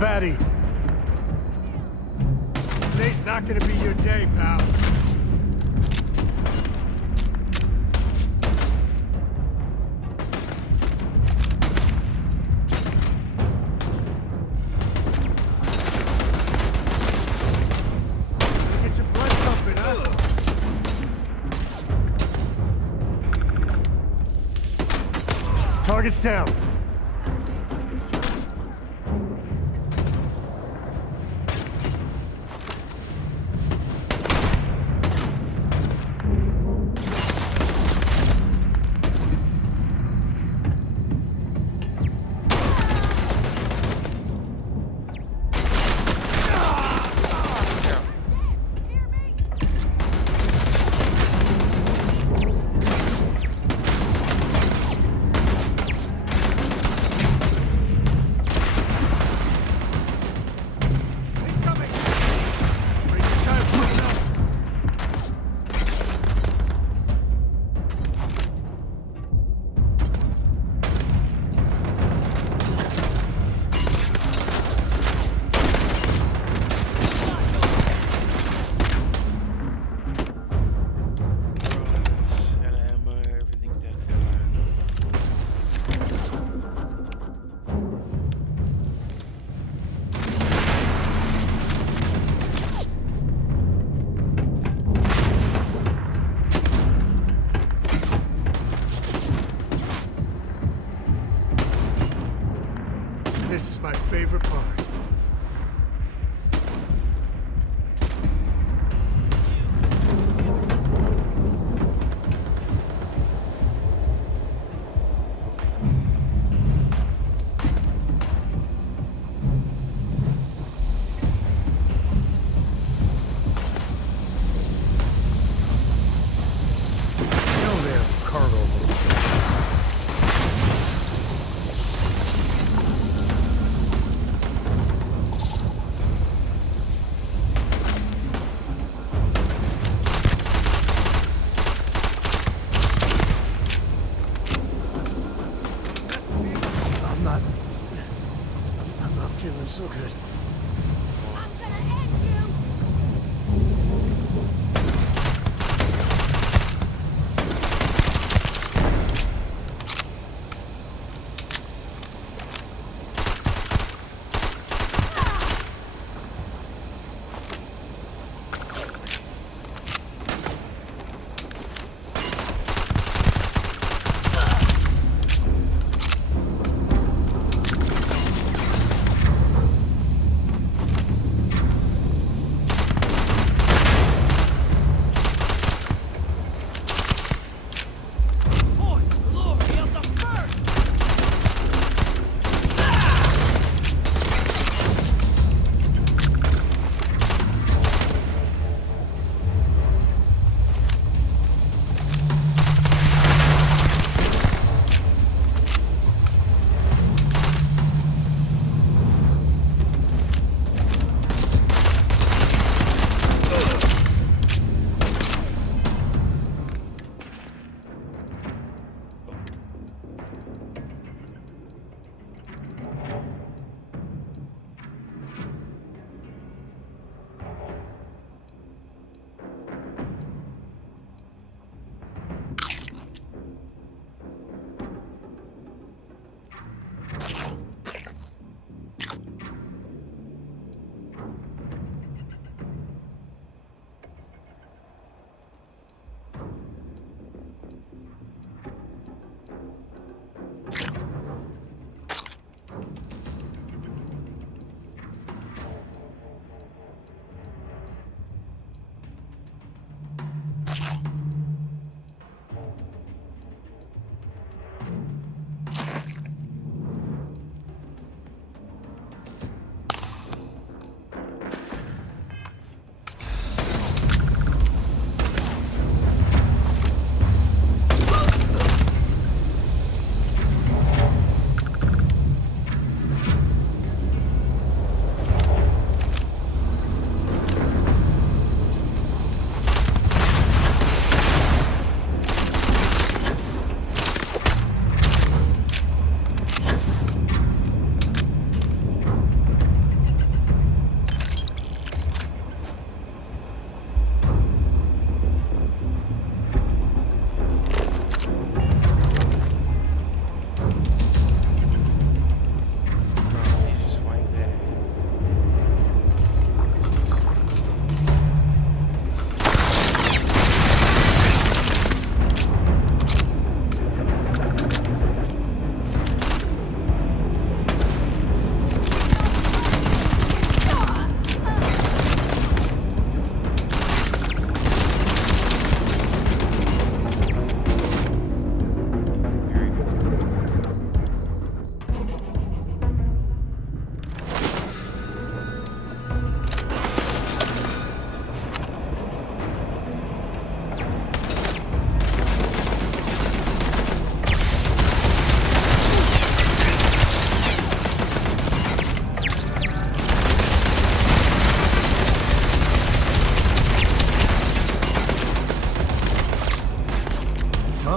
baddie. Today's not gonna be your day, pal. Get your blood pumping, huh? Target's down.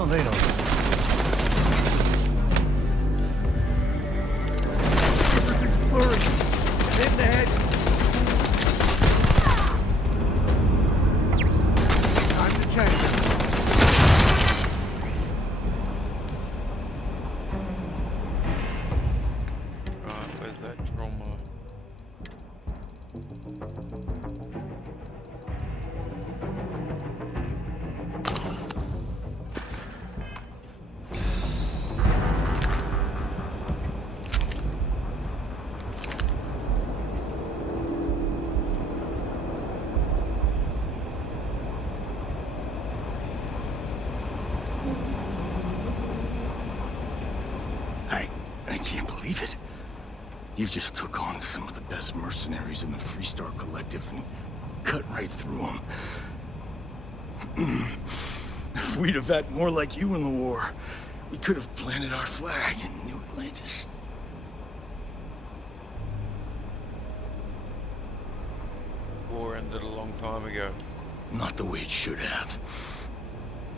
No, they don't. Everything's blurry. In the head. Time to change. Right, where's that trauma? I can't believe it. You just took on some of the best mercenaries in the Freestar Collective and cut right through them. If we'd have had more like you in the war, we could have planted our flag in New Atlantis. War ended a long time ago. Not the way it should have.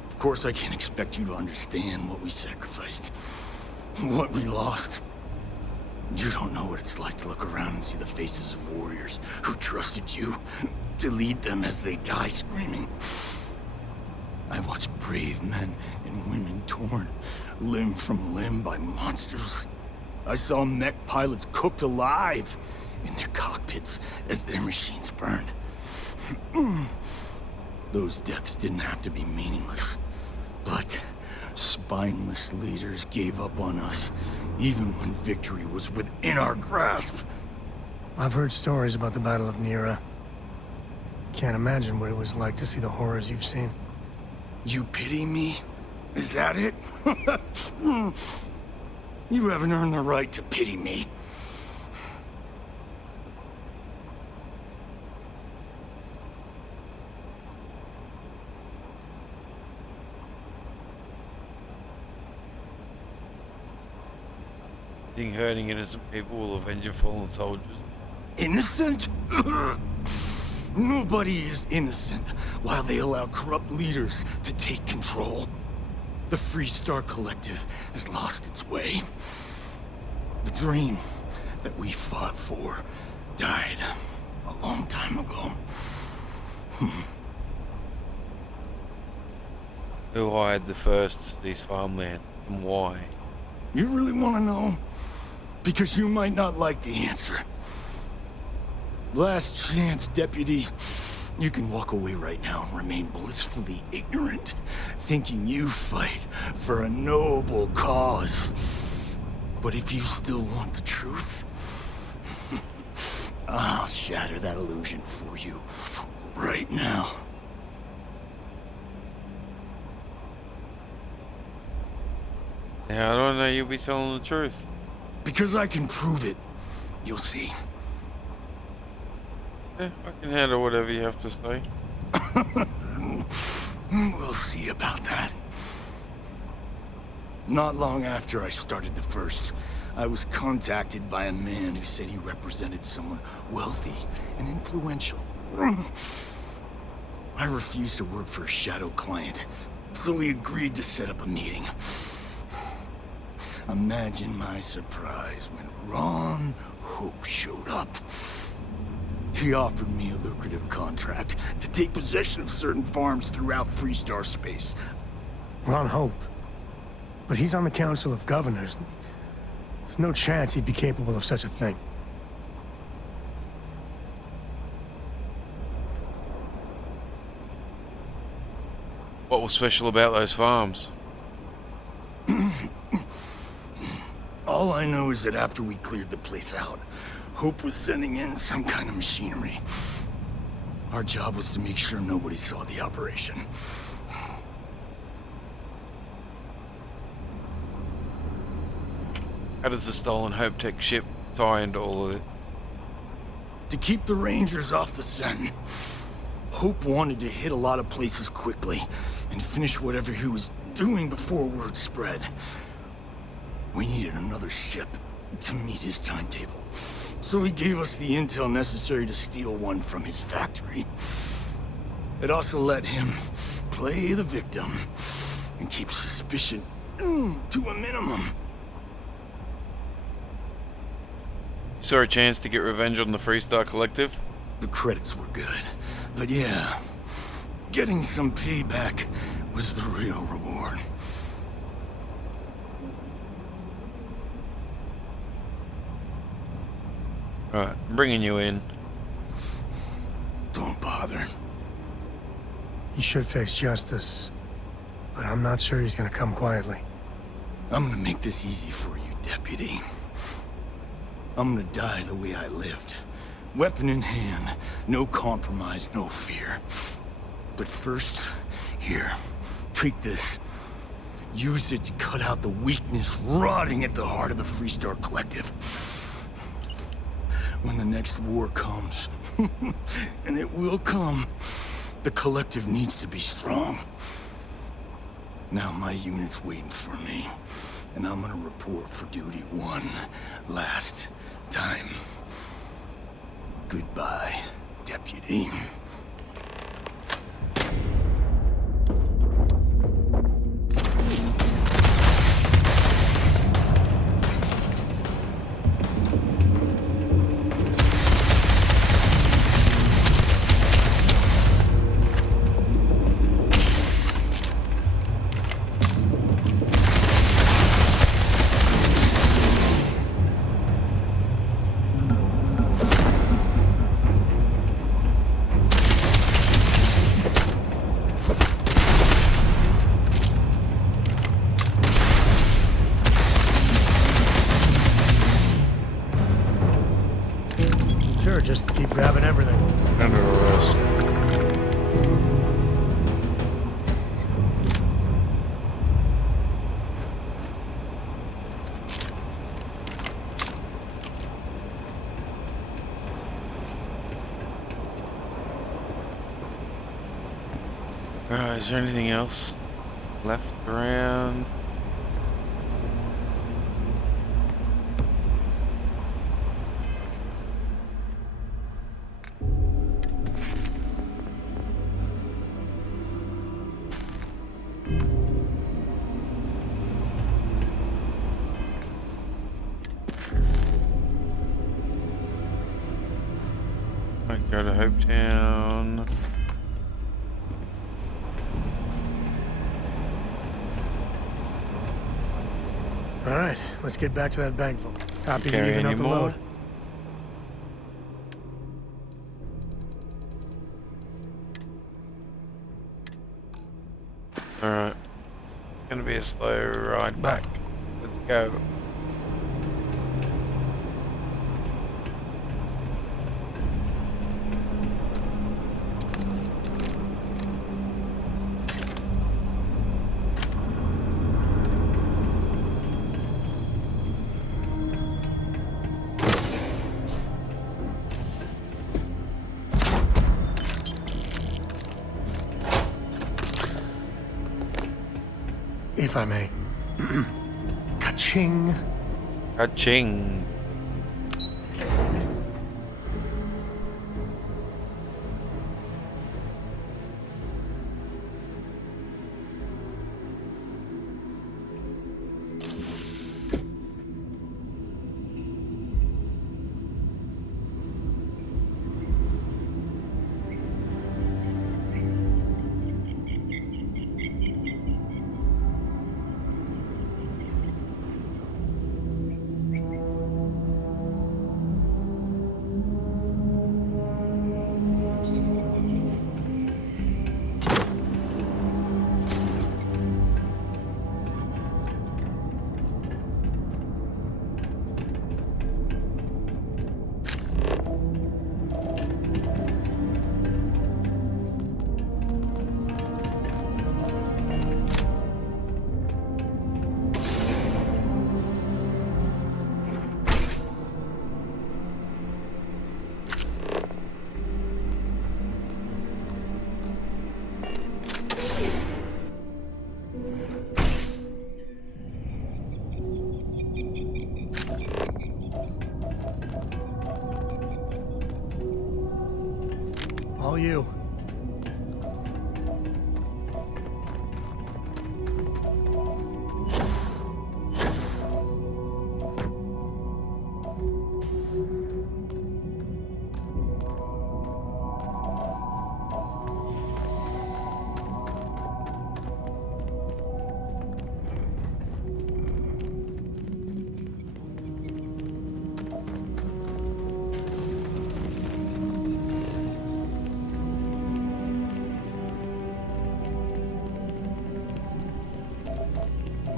Of course, I can't expect you to understand what we sacrificed, what we lost. You don't know what it's like to look around and see the faces of warriors who trusted you to lead them as they die screaming. I watched brave men and women torn limb from limb by monsters. I saw mech pilots cooked alive in their cockpits as their machines burned. Those deaths didn't have to be meaningless, but spineless leaders gave up on us, even when victory was within our grasp. I've heard stories about the Battle of Nera. Can't imagine what it was like to see the horrors you've seen. You pity me? Is that it? You haven't earned the right to pity me. Think hurting innocent people will avenge your fallen soldiers. Innocent? Nobody is innocent while they allow corrupt leaders to take control. The Freestar Collective has lost its way. The dream that we fought for died a long time ago. Who hired the first to seize farmland, and why? You really want to know? Because you might not like the answer. Last chance, Deputy. You can walk away right now and remain blissfully ignorant, thinking you fight for a noble cause. But if you still want the truth, I'll shatter that illusion for you right now. How do I know you'll be telling the truth? Because I can prove it. You'll see. Yeah, I can handle whatever you have to say. We'll see about that. Not long after I started the First, I was contacted by a man who said he represented someone wealthy and influential. I refused to work for a shadow client, so we agreed to set up a meeting. Imagine my surprise when Ron Hope showed up. He offered me a lucrative contract to take possession of certain farms throughout Freestar space. Ron Hope. But he's on the Council of Governors. There's no chance he'd be capable of such a thing. What was special about those farms? All I know is that after we cleared the place out, Hope was sending in some kind of machinery. Our job was to make sure nobody saw the operation. How does the stolen Hope Tech ship tie into all of it? To keep the Rangers off the scent, Hope wanted to hit a lot of places quickly and finish whatever he was doing before word spread. We needed another ship to meet his timetable, so he gave us the intel necessary to steal one from his factory. It also let him play the victim and keep suspicion to a minimum. Saw a chance to get revenge on the Freestar Collective? The credits were good, but yeah, getting some payback was the real reward. Alright, I'm bringing you in. Don't bother. He should face justice, but I'm not sure he's gonna come quietly. I'm gonna make this easy for you, Deputy. I'm gonna die the way I lived. Weapon in hand, no compromise, no fear. But first, here, take this. Use it to cut out the weakness rotting at the heart of the Freestar Collective. When the next war comes, and it will come, the Collective needs to be strong. Now my unit's waiting for me, and I'm gonna report for duty one last time. Goodbye, Deputy. Sure, just keep grabbing everything. Under arrest. Is there anything else left around? Might go to Hopetown. All right, let's get back to that bank vault. Happy to Carry even any up the more? load. Alright. Gonna be a slow ride back. Let's go. If I may. Ka-ching. Ka-ching.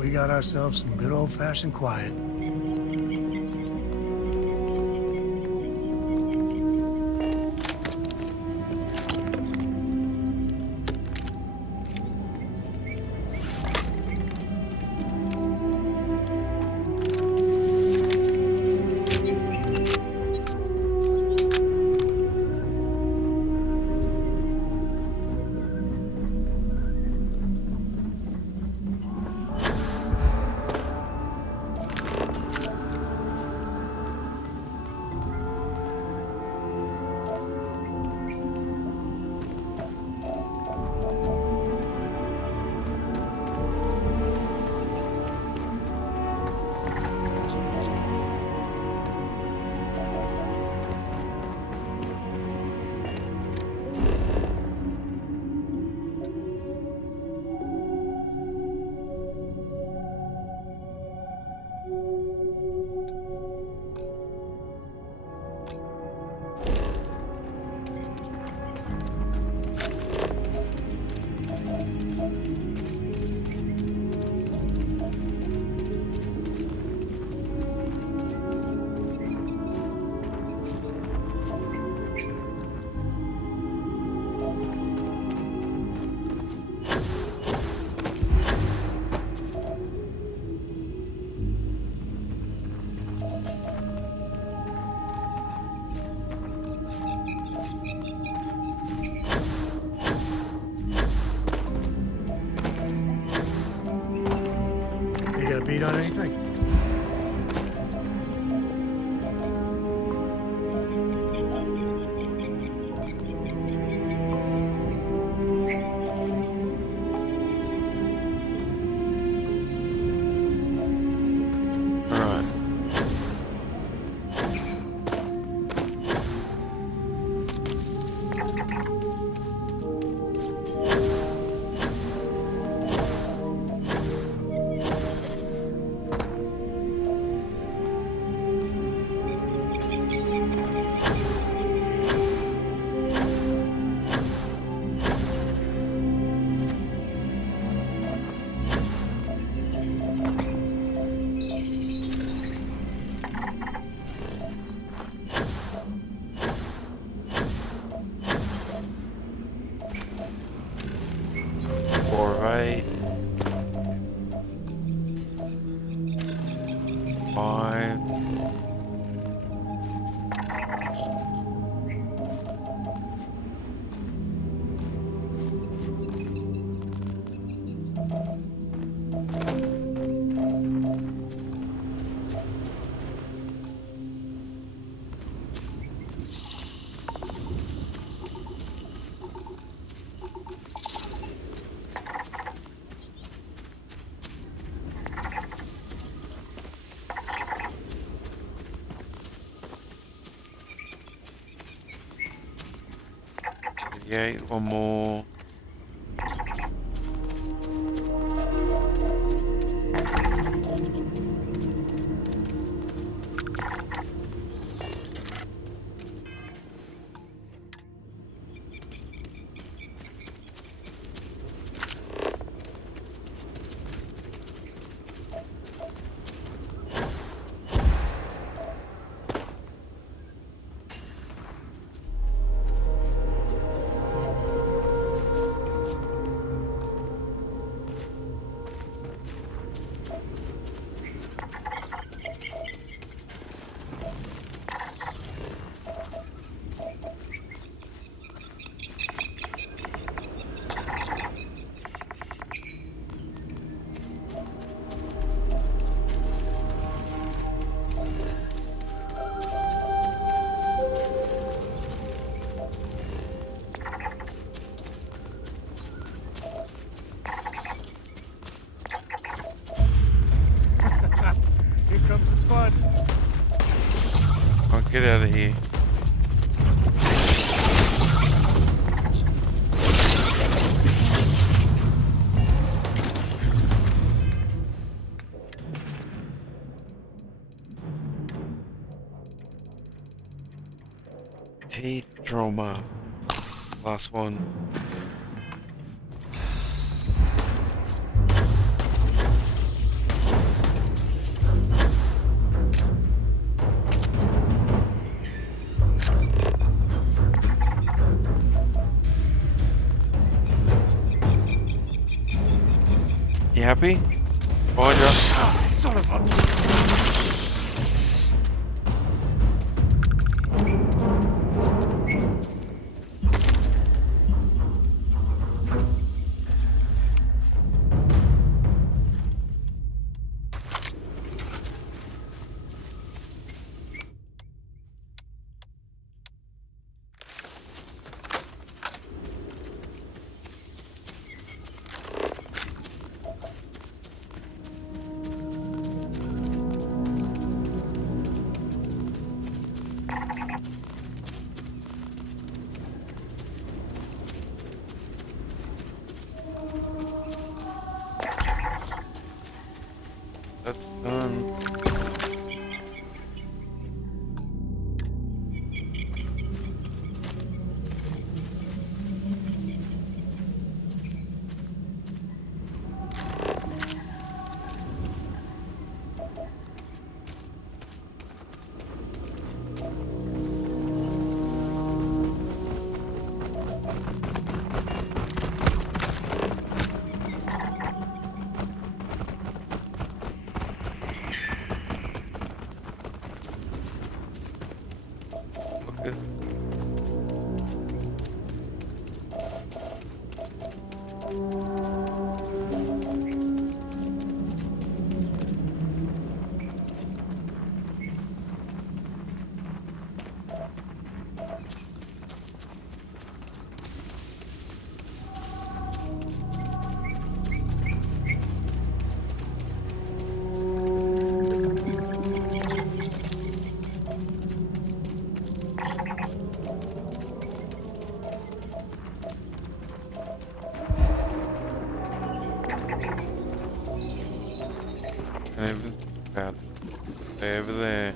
we got ourselves some good old-fashioned quiet. You got a beat on anything? Alright. Right. 5. Yeah, one more. Here comes the fun. I'll get out of here. Teeth trauma. Last one. happy? Behind you. Oh, son of a... That's done. Okay. And even bad. Stay over there.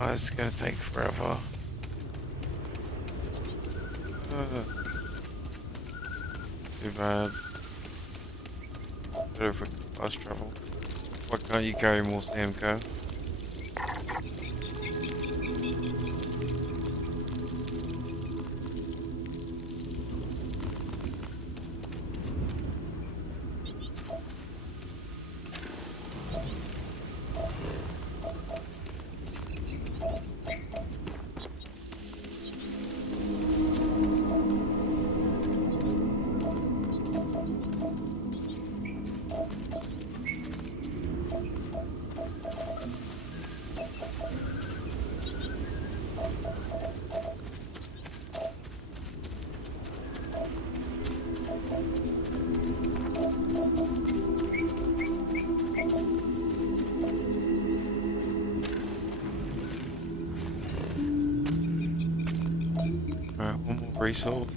Oh, it's gonna take forever. Too bad. Better if we can fast travel. Why can't you carry more Samco? Alright, one more resource.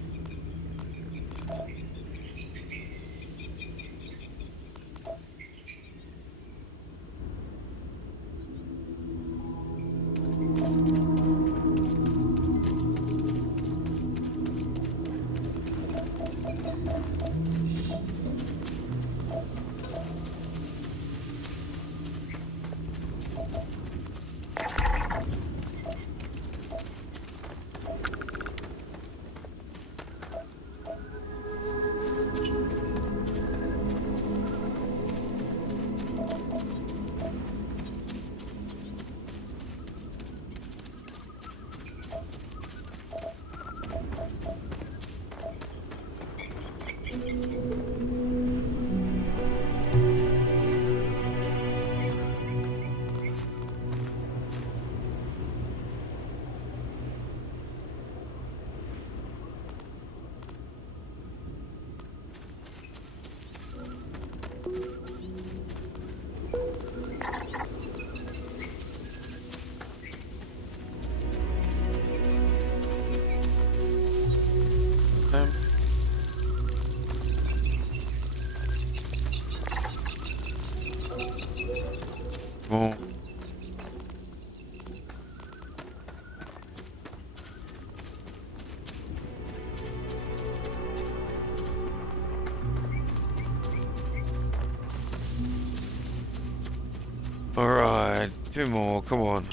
Alright, two more, come on.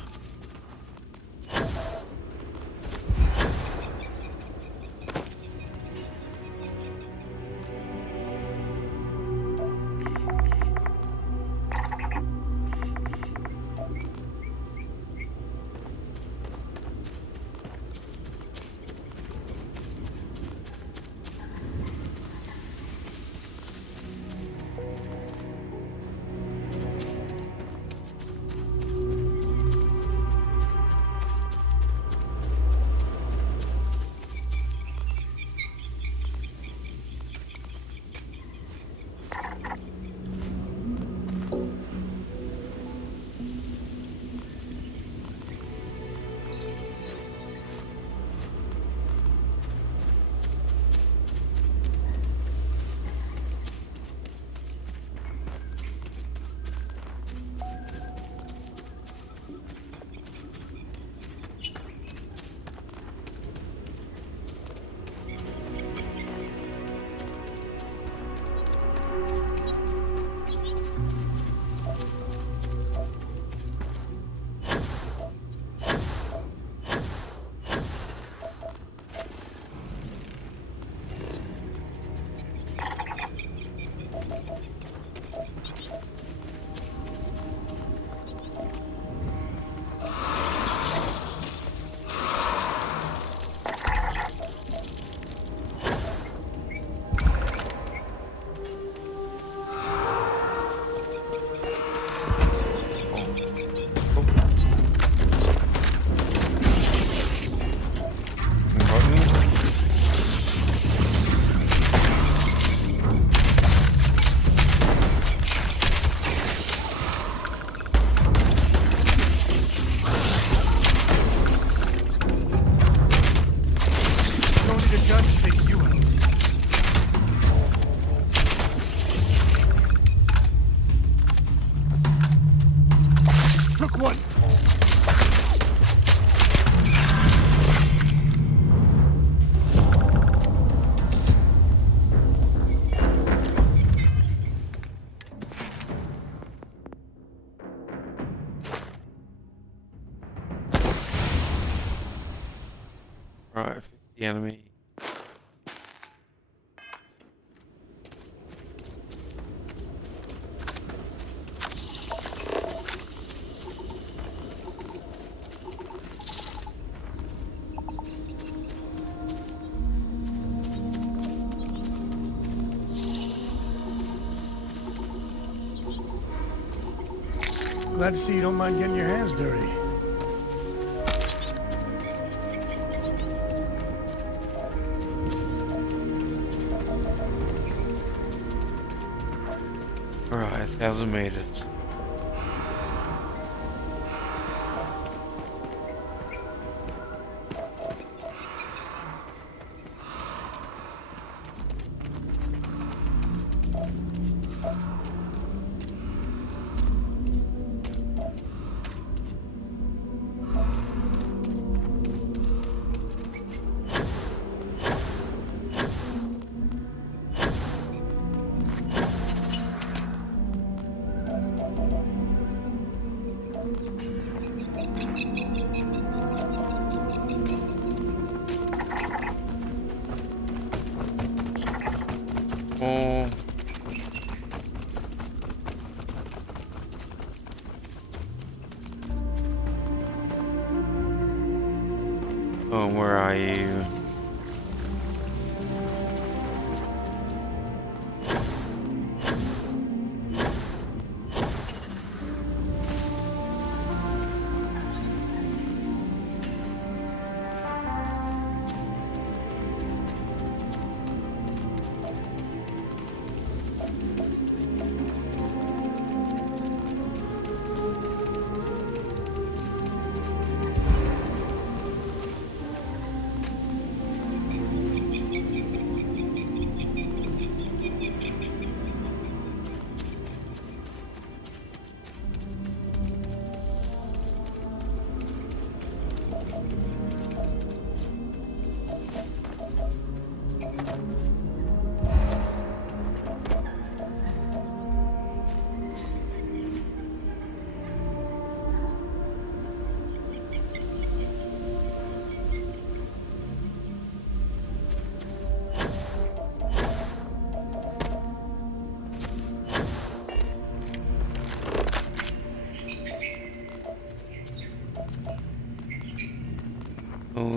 Right, 50 enemy. Glad to see you don't mind getting your hands dirty. Alright, 1,000 meters. Oh, where are you?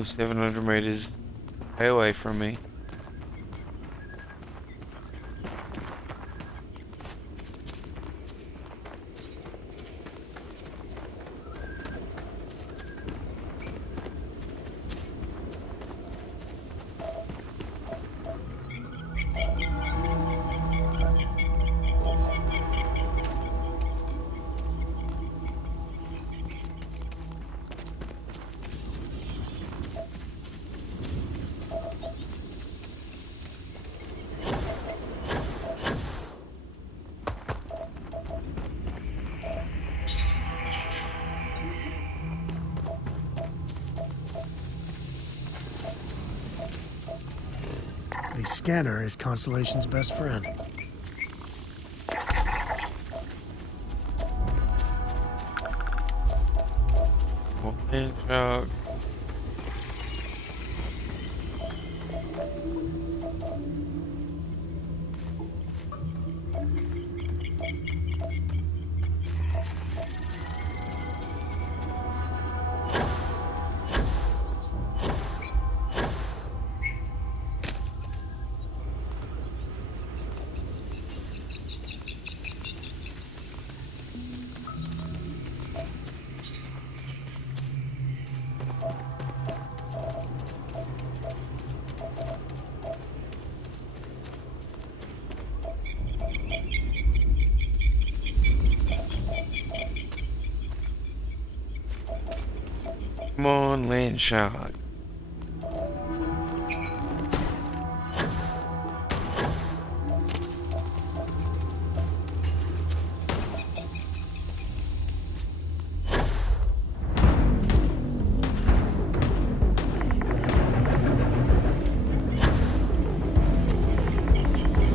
Ooh, 700 meters away from me. The scanner is Constellation's best friend. Morning shark. Come on, land shark.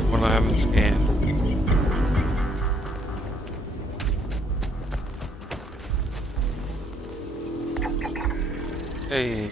One I haven't scanned. Hey.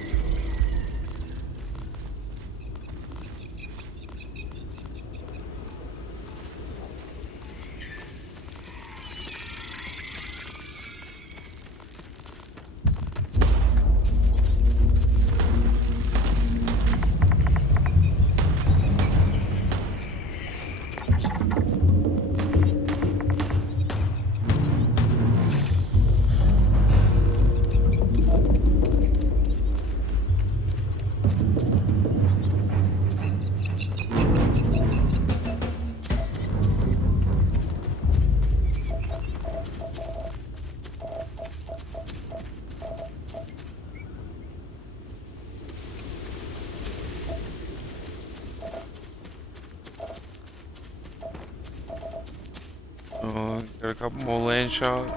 Oh, got a couple more land sharks.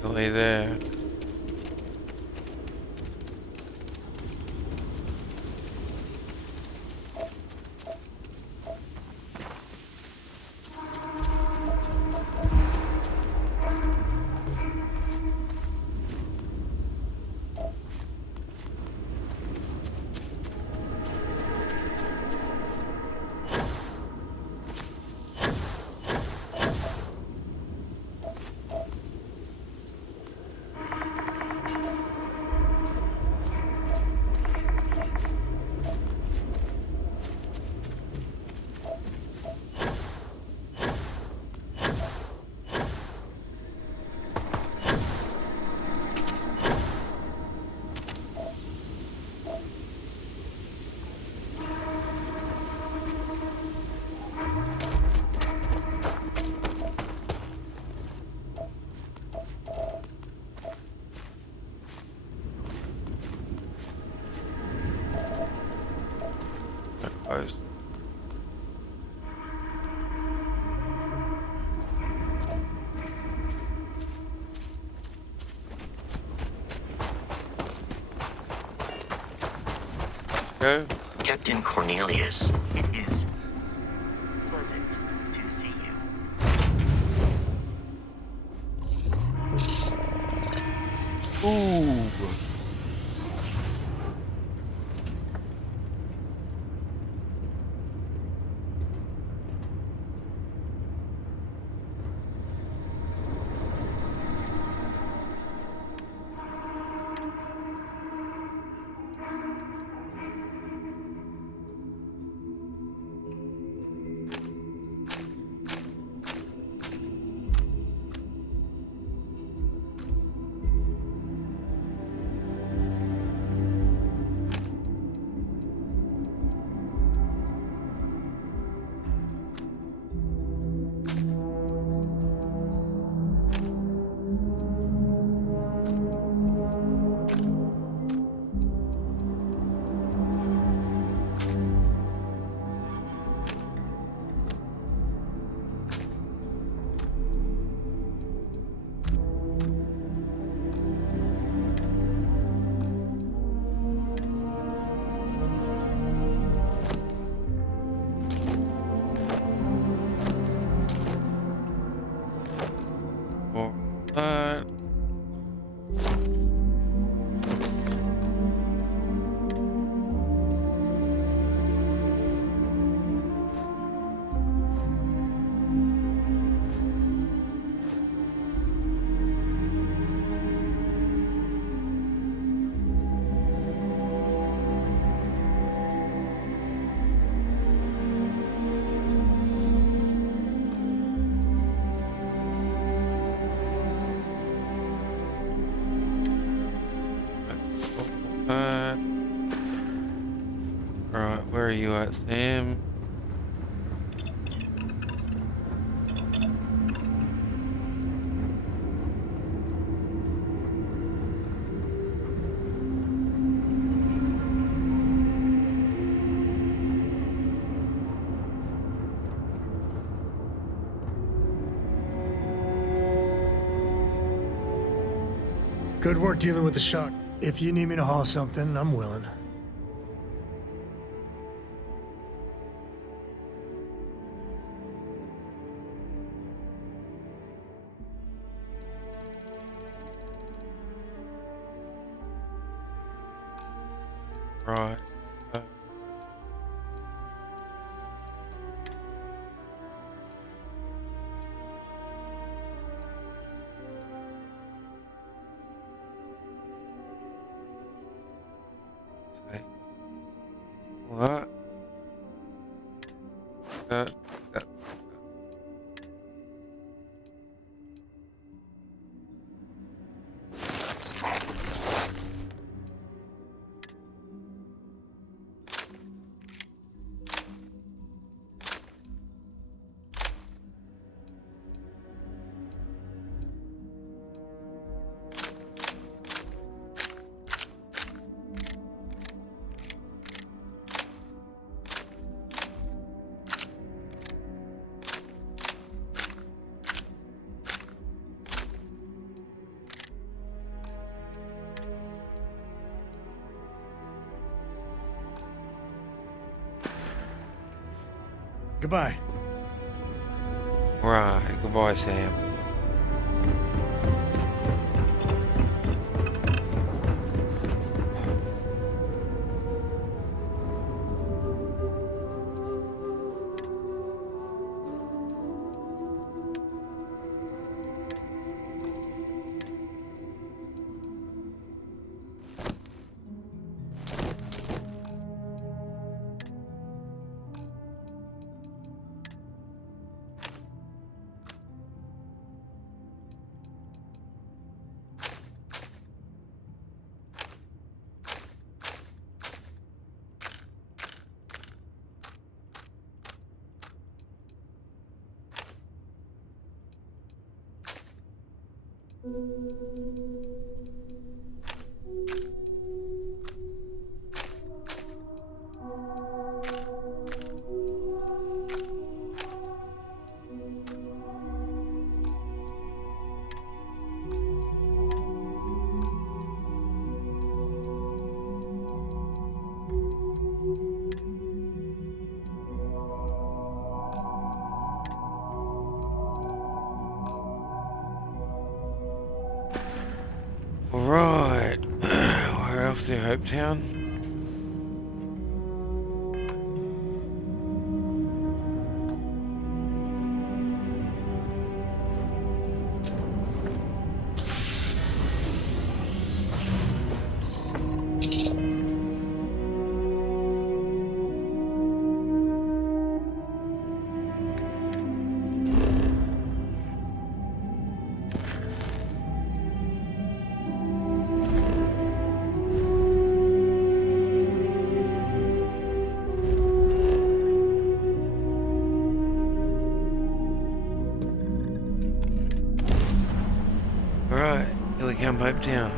Delay there. Close. Let's go. Captain Cornelius, it is pleasant to see you. Ooh. Right, where are you at, Sam? Good work dealing with the shark. If you need me to haul something, I'm willing. Right. Okay. What? That. Goodbye. Right. Goodbye, Sam. Right. We're off to Hopetown. Right, here we come, Hopetown.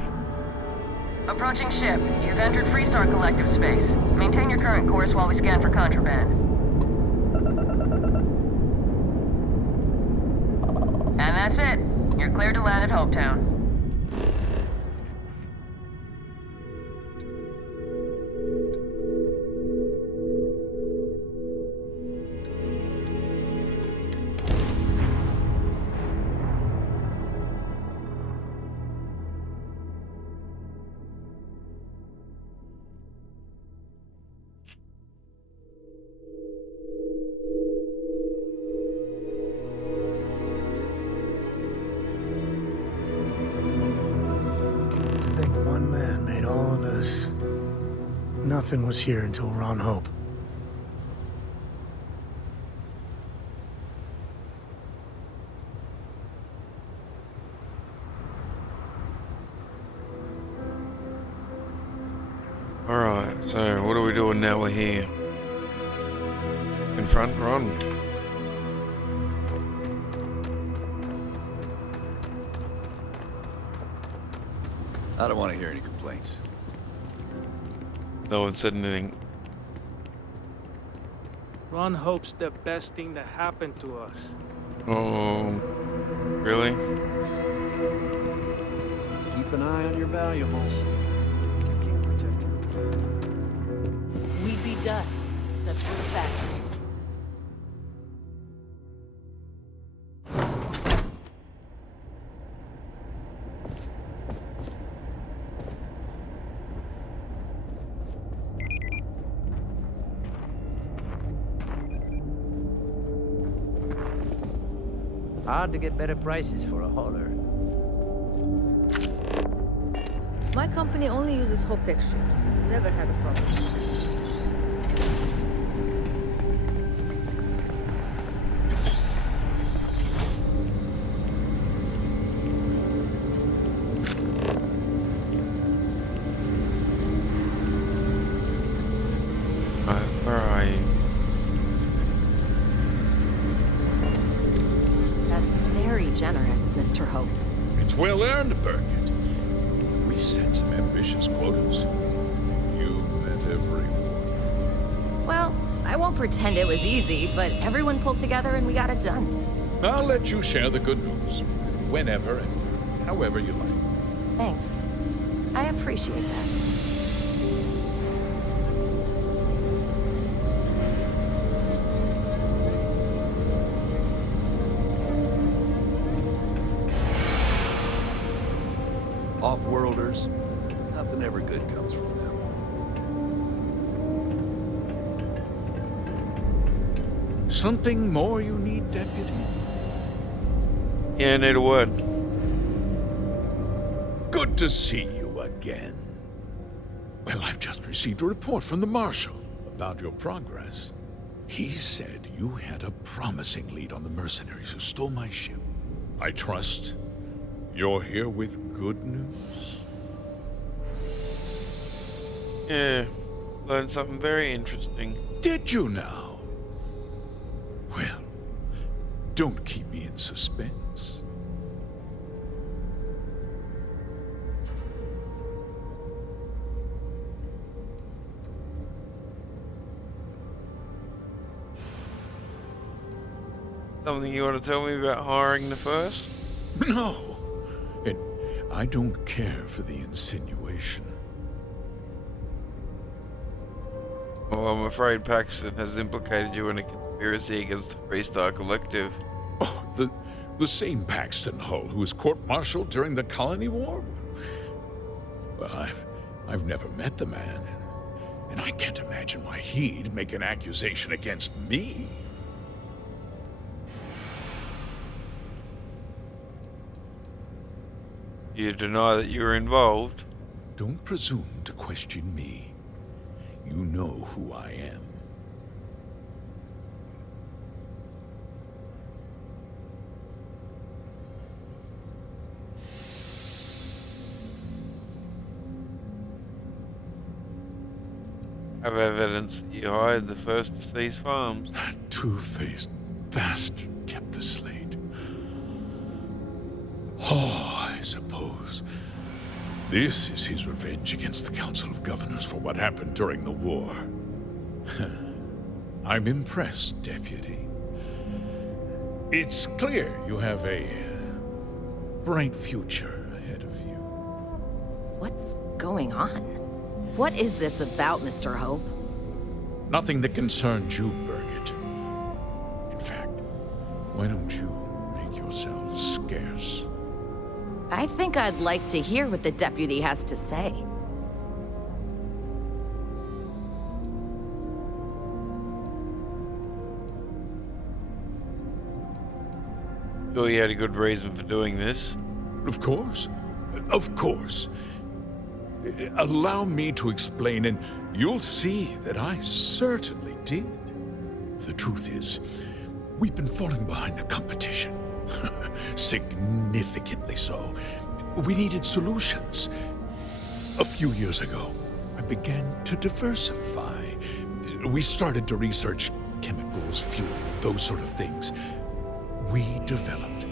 Approaching ship. You've entered Freestar Collective space. Maintain your current course while we scan for contraband. And that's it. You're cleared to land at Hopetown. all of this. Nothing was here until Ron Hope. Alright, so what are we doing now we're here? Confront Ron. I don't want to hear any complaints. No one said anything. Ron hopes the best thing that happened to us. Oh, really? Keep an eye on your valuables. You can't protect her. We'd be dust, except for the factory. Hard to get better prices for a hauler. My company only uses Hope textures. Never had a problem. Where are you? That's very generous, Mr. Hope. It's well earned, Burkett. We set some ambitious quotas. You met every one. Well, I won't pretend it was easy, but everyone pulled together and we got it done. I'll let you share the good news. Whenever and however you like. Thanks. I appreciate that. Off-worlders, nothing ever good comes from them. Something more you need, Deputy? Yeah, I need a word. Good to see you again. Well, I've just received a report from the Marshal about your progress. He said you had a promising lead on the mercenaries who stole my ship. I trust you're here with good news. Yeah, learned something very interesting. Did you now? Well, don't keep me in suspense. Something you want to tell me about hiring the first? No, and I don't care for the insinuation. Well, I'm afraid Paxton has implicated you in a conspiracy against the Freestar Collective. Oh, the same Paxton Hull who was court-martialed during the Colony War? Well, I've never met the man, and I can't imagine why he'd make an accusation against me. You deny that you were involved? Don't presume to question me. You know who I am. Have evidence that you hired the first to seize farms. That two-faced bastard kept the slate. Oh, I suppose this is his revenge against the Council of Governors for what happened during the war. I'm impressed, Deputy. It's clear you have a bright future ahead of you. What's going on? What is this about, Mr. Hope? Nothing that concerns you, Burkett. In fact, why don't you make yourself scarce? I think I'd like to hear what the deputy has to say. Sure you had a good reason for doing this. Of course. Of course. Allow me to explain, and you'll see that I certainly did. The truth is, we've been falling behind the competition. Significantly so. We needed solutions. A few years ago, I began to diversify. We started to research chemicals, fuel, those sort of things. We developed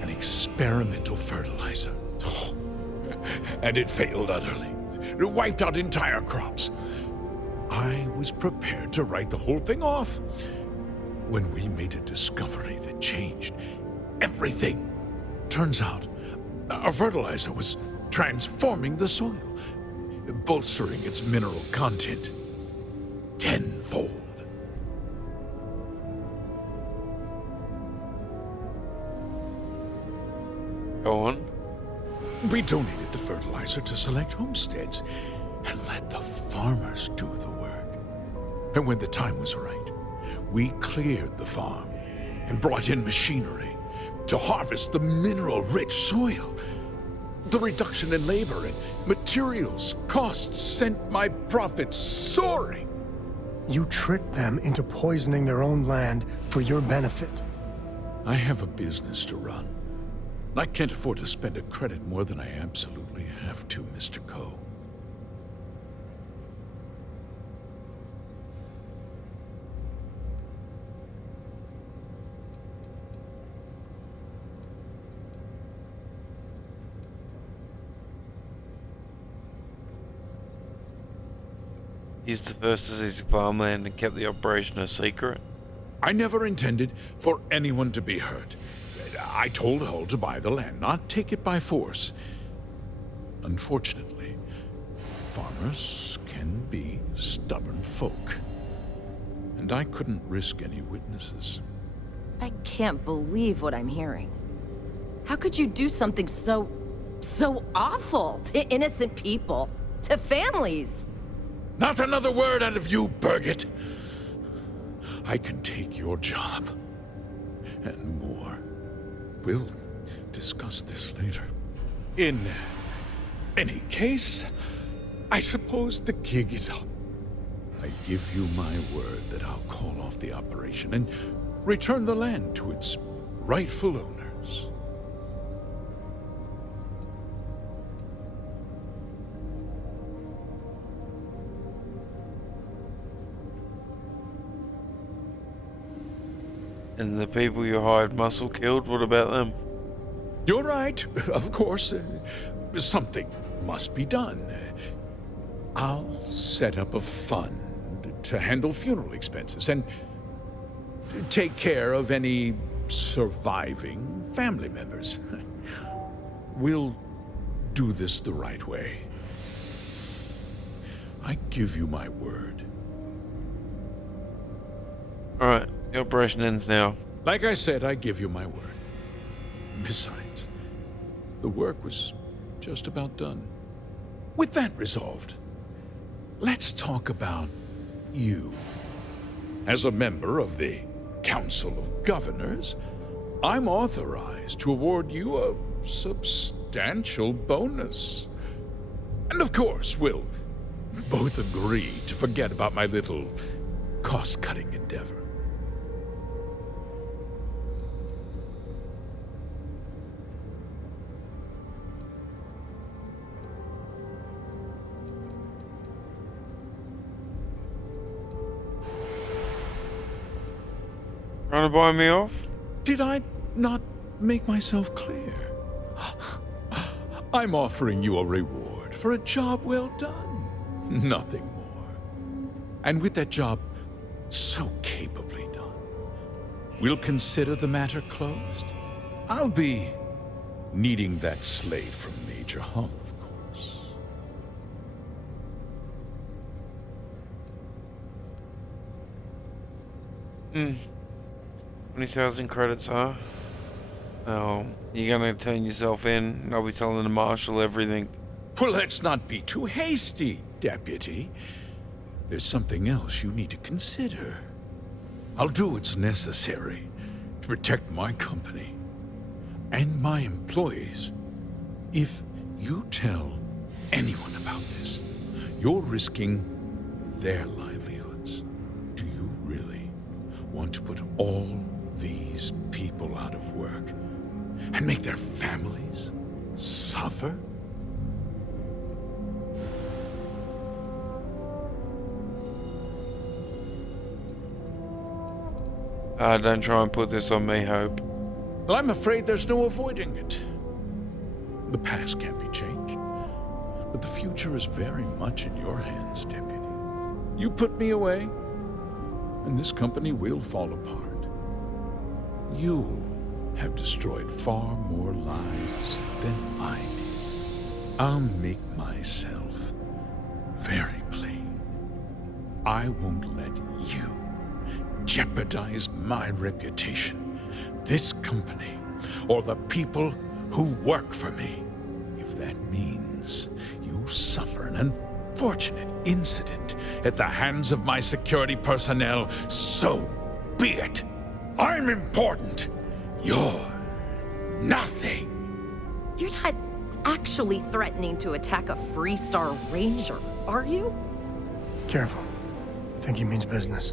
an experimental fertilizer. And it failed utterly. It wiped out entire crops. I was prepared to write the whole thing off when we made a discovery that changed everything. Turns out, our fertilizer was transforming the soil, bolstering its mineral content tenfold. Go on. We donated the fertilizer to select homesteads and let the farmers do the work. And when the time was right, we cleared the farm and brought in machinery to harvest the mineral-rich soil. The reduction in labor and materials costs sent my profits soaring. You tricked them into poisoning their own land for your benefit. I have a business to run. I can't afford to spend a credit more than I absolutely have to, Mr. Coe. Used the first to seize farmland and kept the operation a secret. I never intended for anyone to be hurt. I told Hull to buy the land, not take it by force. Unfortunately, farmers can be stubborn folk. And I couldn't risk any witnesses. I can't believe what I'm hearing. How could you do something so awful to innocent people, to families? Not another word out of you, Birgit! I can take your job. And more. We'll discuss this later. In any case, I suppose the gig is up. I give you my word that I'll call off the operation and return the land to its rightful owners. And the people you hired muscle killed, what about them? You're right, of course. Something must be done. I'll set up a fund to handle funeral expenses and take care of any surviving family members. We'll do this the right way. I give you my word. Alright, the operation ends now. Like I said, I give you my word. Besides, the work was just about done. With that resolved, let's talk about you. As a member of the Council of Governors, I'm authorized to award you a substantial bonus. And of course, we'll both agree to forget about my little cost-cutting endeavor. Trying to buy me off? Did I not make myself clear? I'm offering you a reward for a job well done. Nothing more. And with that job so capably done, we'll consider the matter closed. I'll be needing that slave from Major Hull, of course. Hmm. 20,000 credits, huh? Oh, you're gonna turn yourself in, and I'll be telling the Marshal everything. Well, let's not be too hasty, Deputy. There's something else you need to consider. I'll do what's necessary to protect my company and my employees if you tell anyone about this. You're risking their livelihoods. Do you really want to put all these people out of work and make their families suffer? Don't try and put this on me, Hope. Well, I'm afraid there's no avoiding it. The past can't be changed, but the future is very much in your hands, Deputy. You put me away, and this company will fall apart. You have destroyed far more lives than I did. I'll make myself very plain. I won't let you jeopardize my reputation, this company, or the people who work for me. If that means you suffer an unfortunate incident at the hands of my security personnel, so be it. I'm important. You're nothing. You're not actually threatening to attack a Freestar Ranger, are you? Careful. I think he means business.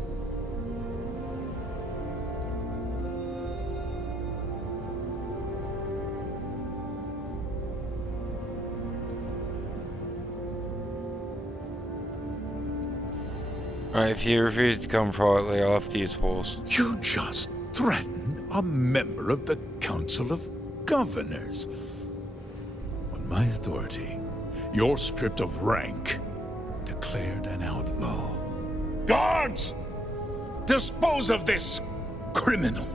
Alright, if you refuse to come privately, I'll have to use force. You just threatened a member of the Council of Governors. On my authority, you're stripped of rank, declared an outlaw. Guards! Dispose of this criminal!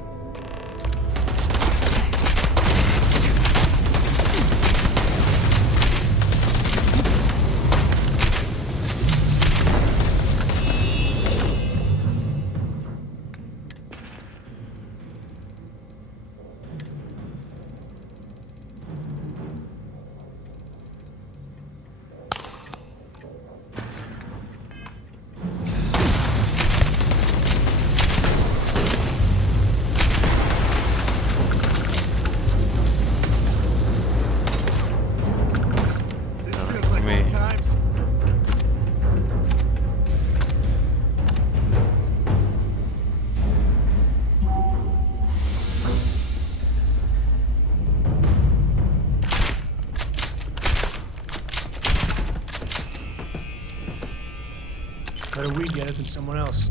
Better we get it than someone else.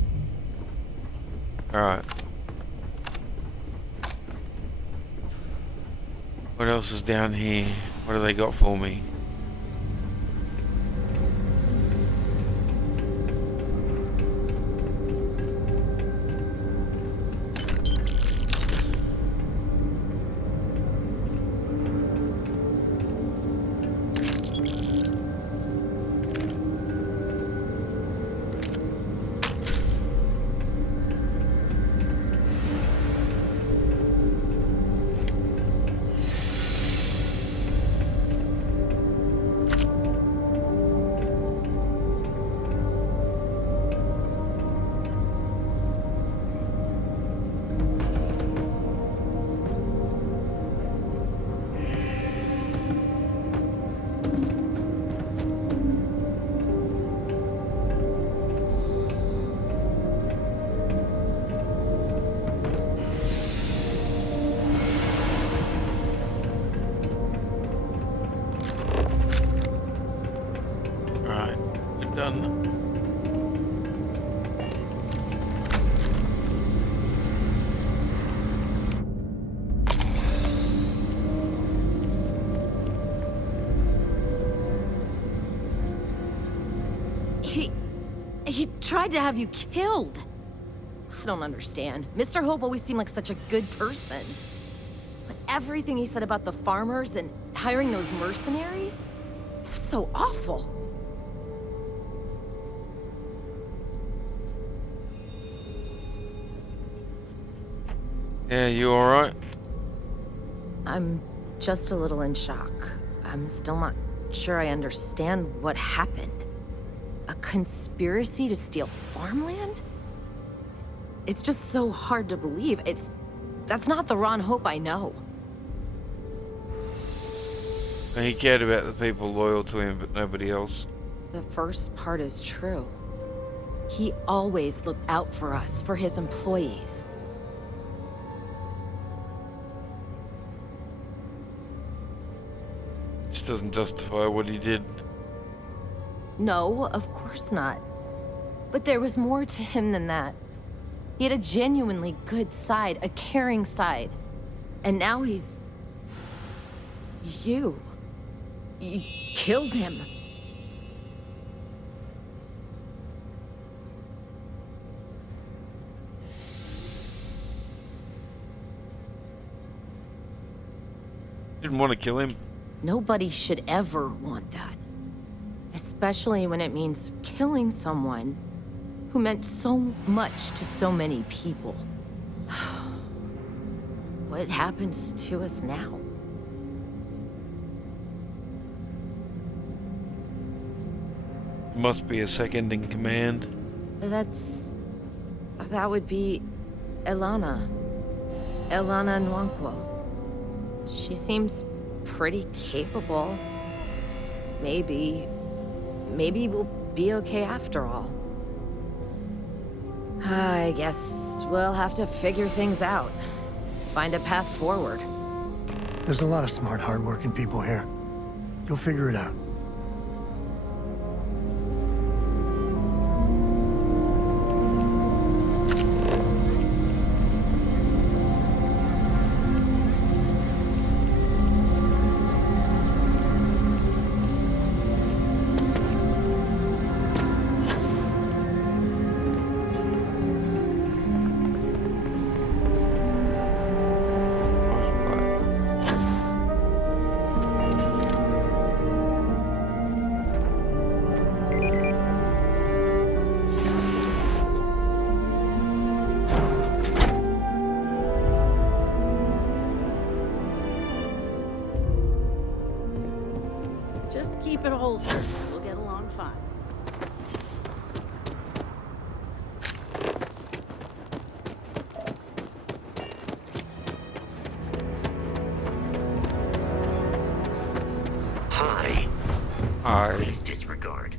Alright. What else is down here? What have they got for me? Done. He tried to have you killed. I don't understand. Mr. Hope always seemed like such a good person. But everything he said about the farmers and hiring those mercenaries, it was so awful. Yeah, you alright? I'm just a little in shock. I'm still not sure I understand what happened. A conspiracy to steal farmland? It's just so hard to believe. That's not the Ron Hope I know. And he cared about the people loyal to him, but nobody else. The first part is true. He always looked out for us, for his employees. This doesn't justify what he did. No, of course not. But there was more to him than that. He had a genuinely good side, a caring side. And now he's... You killed him. Didn't want to kill him. Nobody should ever want that. Especially when it means killing someone who meant so much to so many people. What happens to us now? Must be a second in command. That would be Elana. Elana Nwankwo. She seems pretty capable. Maybe we'll be okay after all. I guess we'll have to figure things out. Find a path forward. There's a lot of smart, hardworking people here. You'll figure it out. Just keep it holstered. We'll get along fine. Hi. Hi. Please disregard.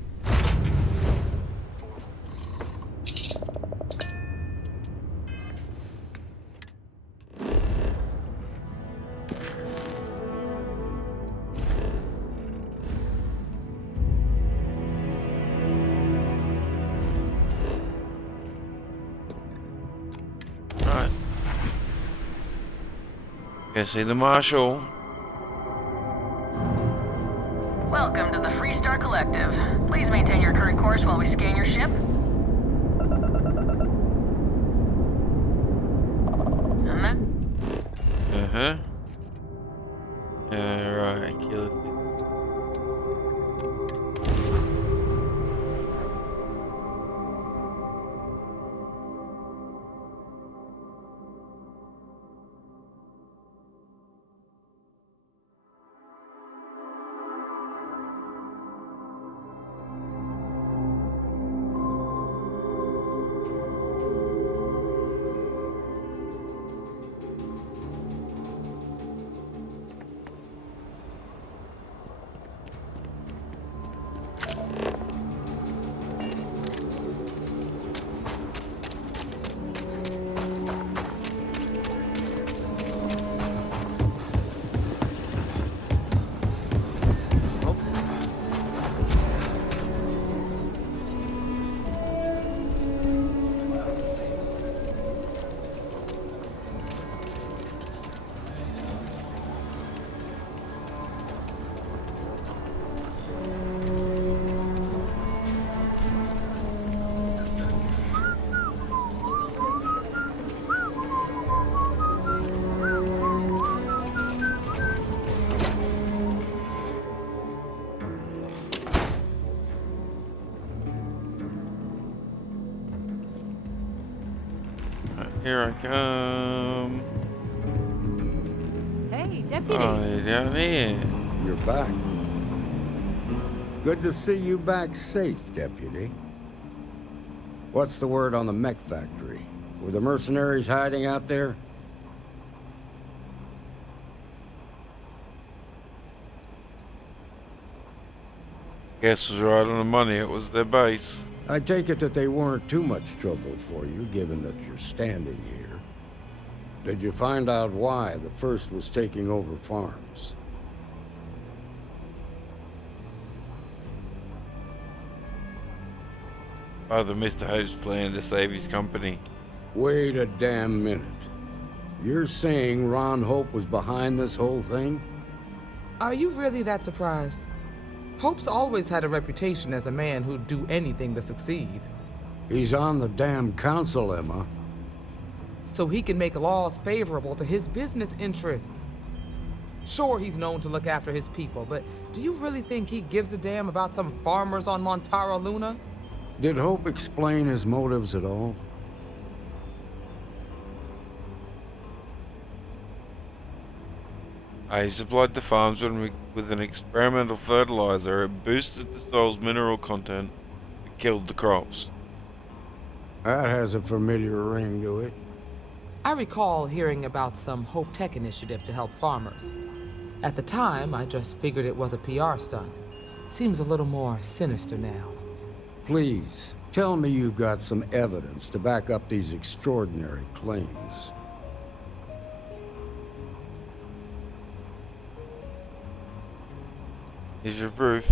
Right. Go see the Marshal. Welcome to the Freestar Collective. Please maintain your current course while we scan your ship. And that... Uh-huh. Alright, kill it. Here I come. Hey, Deputy. Oh, you're down here. You're back. Good to see you back safe, Deputy. What's the word on the mech factory? Were the mercenaries hiding out there? Guess was right on the money. It was their base. I take it that they weren't too much trouble for you, given that you're standing here. Did you find out why the First was taking over farms? Part of Mr. Hope's plan to save his company. Wait a damn minute. You're saying Ron Hope was behind this whole thing? Are you really that surprised? Hope's always had a reputation as a man who'd do anything to succeed. He's on the damn council, Emma. So he can make laws favorable to his business interests. Sure, he's known to look after his people, but do you really think he gives a damn about some farmers on Montara Luna? Did Hope explain his motives at all? He supplied the farms with an experimental fertilizer. It boosted the soil's mineral content. It killed the crops. That has a familiar ring to it. I recall hearing about some Hope Tech initiative to help farmers. At the time, I just figured it was a PR stunt. Seems a little more sinister now. Please, tell me you've got some evidence to back up these extraordinary claims. Here's your proof.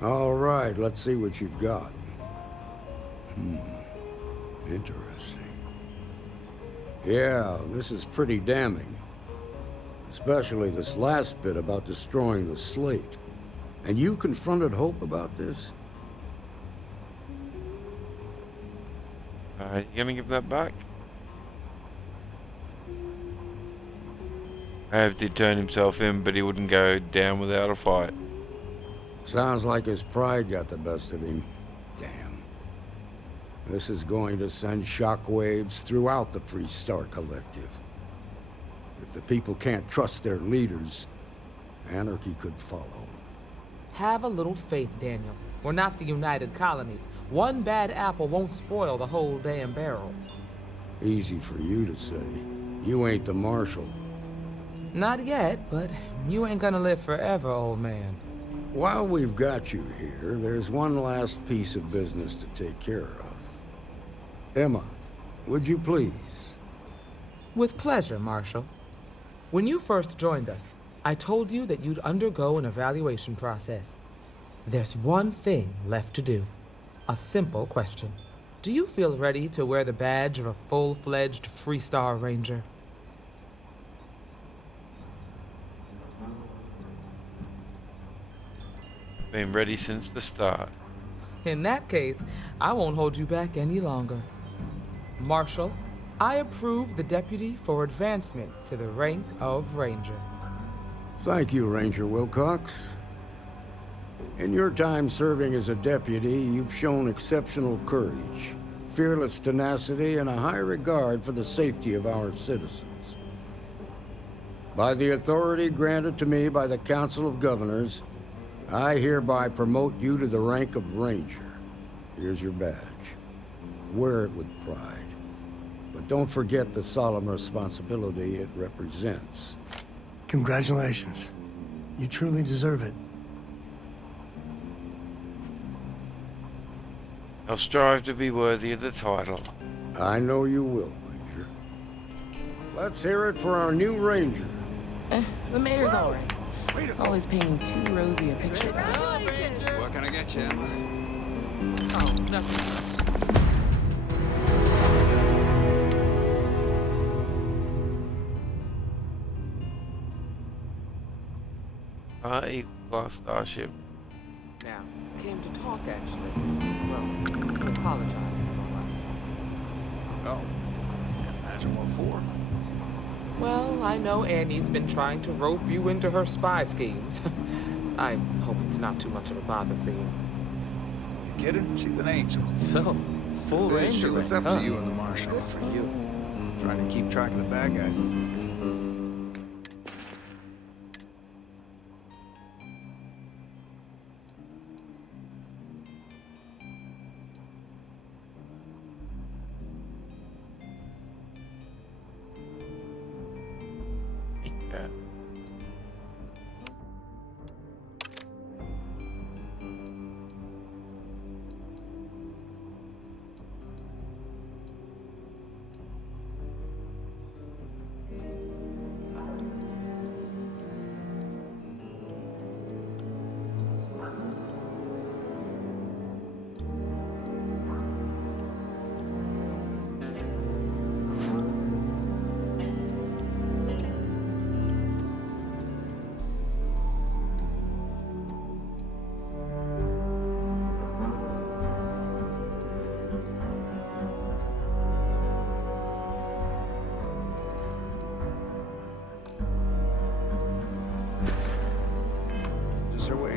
All right, let's see what you've got. Interesting. Yeah, this is pretty damning. Especially this last bit about destroying the slate. And you confronted Hope about this? You gonna give that back? Hope did turn himself in, but he wouldn't go down without a fight. Sounds like his pride got the best of him. Damn. This is going to send shockwaves throughout the Freestar Collective. If the people can't trust their leaders, anarchy could follow. Have a little faith, Daniel. We're not the United Colonies. One bad apple won't spoil the whole damn barrel. Easy for you to say. You ain't the Marshal. Not yet, but you ain't gonna live forever, old man. While we've got you here, there's one last piece of business to take care of. Emma, would you please? With pleasure, Marshal. When you first joined us, I told you that you'd undergo an evaluation process. There's one thing left to do. A simple question. Do you feel ready to wear the badge of a full-fledged Freestar Ranger? Been ready since the start. In that case, I won't hold you back any longer. Marshal, I approve the deputy for advancement to the rank of Ranger. Thank you, Ranger Wilcox. In your time serving as a deputy, you've shown exceptional courage, fearless tenacity, and a high regard for the safety of our citizens. By the authority granted to me by the Council of Governors, I hereby promote you to the rank of Ranger. Here's your badge. Wear it with pride. But don't forget the solemn responsibility it represents. Congratulations. You truly deserve it. I'll strive to be worthy of the title. I know you will, Ranger. Let's hear it for our new Ranger. The mayor's all right. Always painting too rosy a picture. What can I get you, Emma? Oh, nothing. E-class starship. Now, came to talk, actually. Well, to apologize and all that. Oh, can't imagine what for. Well, I know Annie's been trying to rope you into her spy schemes. I hope it's not too much of a bother for you. You kidding? She's an angel. So, full She Ranger looks rank, up huh? to you and the Marshal. Good for you. Trying to keep track of the bad guys. Yeah.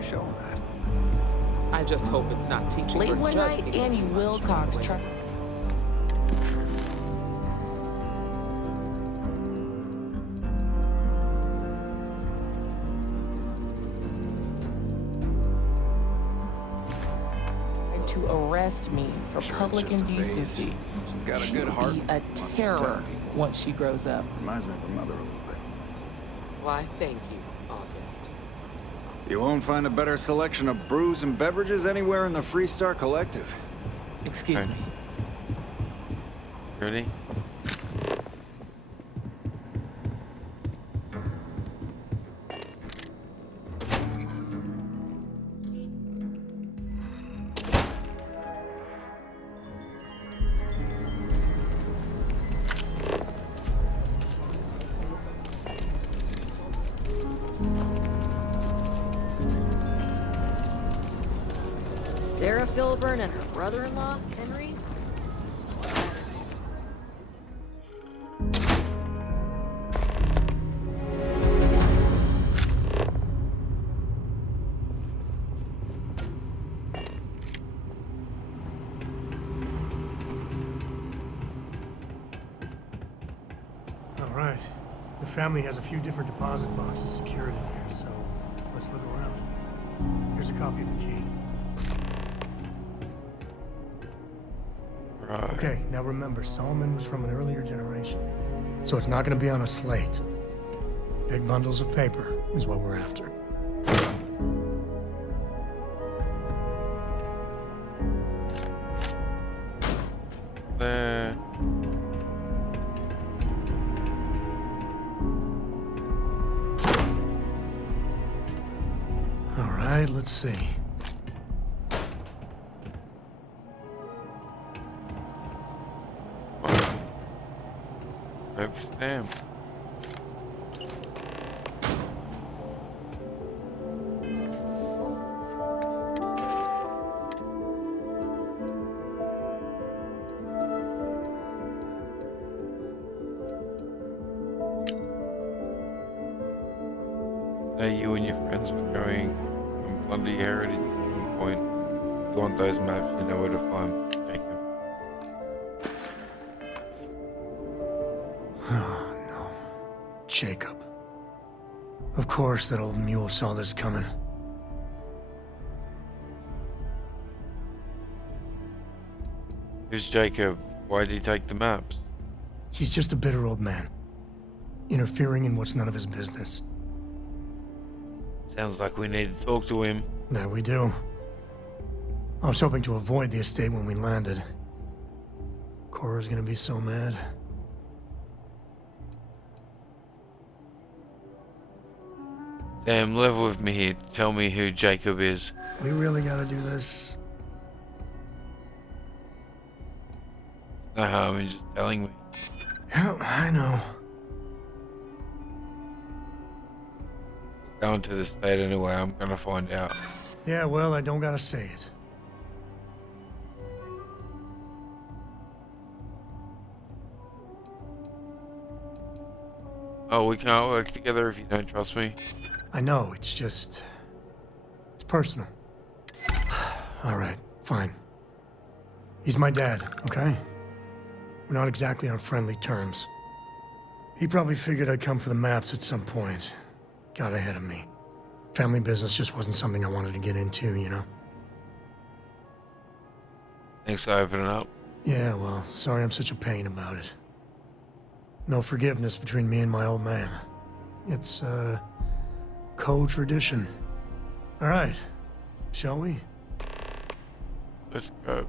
show that. I just hope it's not teaching Late her one night, judgment Annie too much. Wilcox tried. To arrest me for Sure, public it's just a phase. indecency. She's got a She good will heart. be a Wants to terror protect people. once she grows up. Reminds me of her mother a little bit. Why, thank you, August. You won't find a better selection of brews and beverages anywhere in the Freestar Collective. Excuse Okay. me. Ready? Sarah Filburn and her brother-in-law, Henry? All right. The family has a few different deposit boxes secured in here, so let's look around. Here's a copy of the key. Right. Okay, now remember, Solomon was from an earlier generation, so it's not going to be on a slate. Big bundles of paper is what we're after. There. All right, let's see. Stamp. Now you and your friends were going from Plunder Heritage at some point. If you want those maps, you know where to find Jacob. Oh, no. Jacob. Of course that old mule saw this coming. Who's Jacob? Why did he take the maps? He's just a bitter old man, interfering in what's none of his business. Sounds like we need to talk to him. That we do. I was hoping to avoid the estate when we landed. Cora's gonna be so mad. Sam, level with me here. Tell me who Jacob is. We really gotta do this. No harm in just telling me. Yeah, I know. Going to the state anyway, I'm gonna find out. Yeah, well, I don't gotta say it. Oh, we can't work together if you don't trust me. I know, it's just... It's personal. Alright, fine. He's my dad, okay? We're not exactly on friendly terms. He probably figured I'd come for the maps at some point. Got ahead of me. Family business just wasn't something I wanted to get into, you know? Thanks for opening up. Yeah, well, sorry I'm such a pain about it. No forgiveness between me and my old man. It's, co-tradition. All right, shall we? Let's go.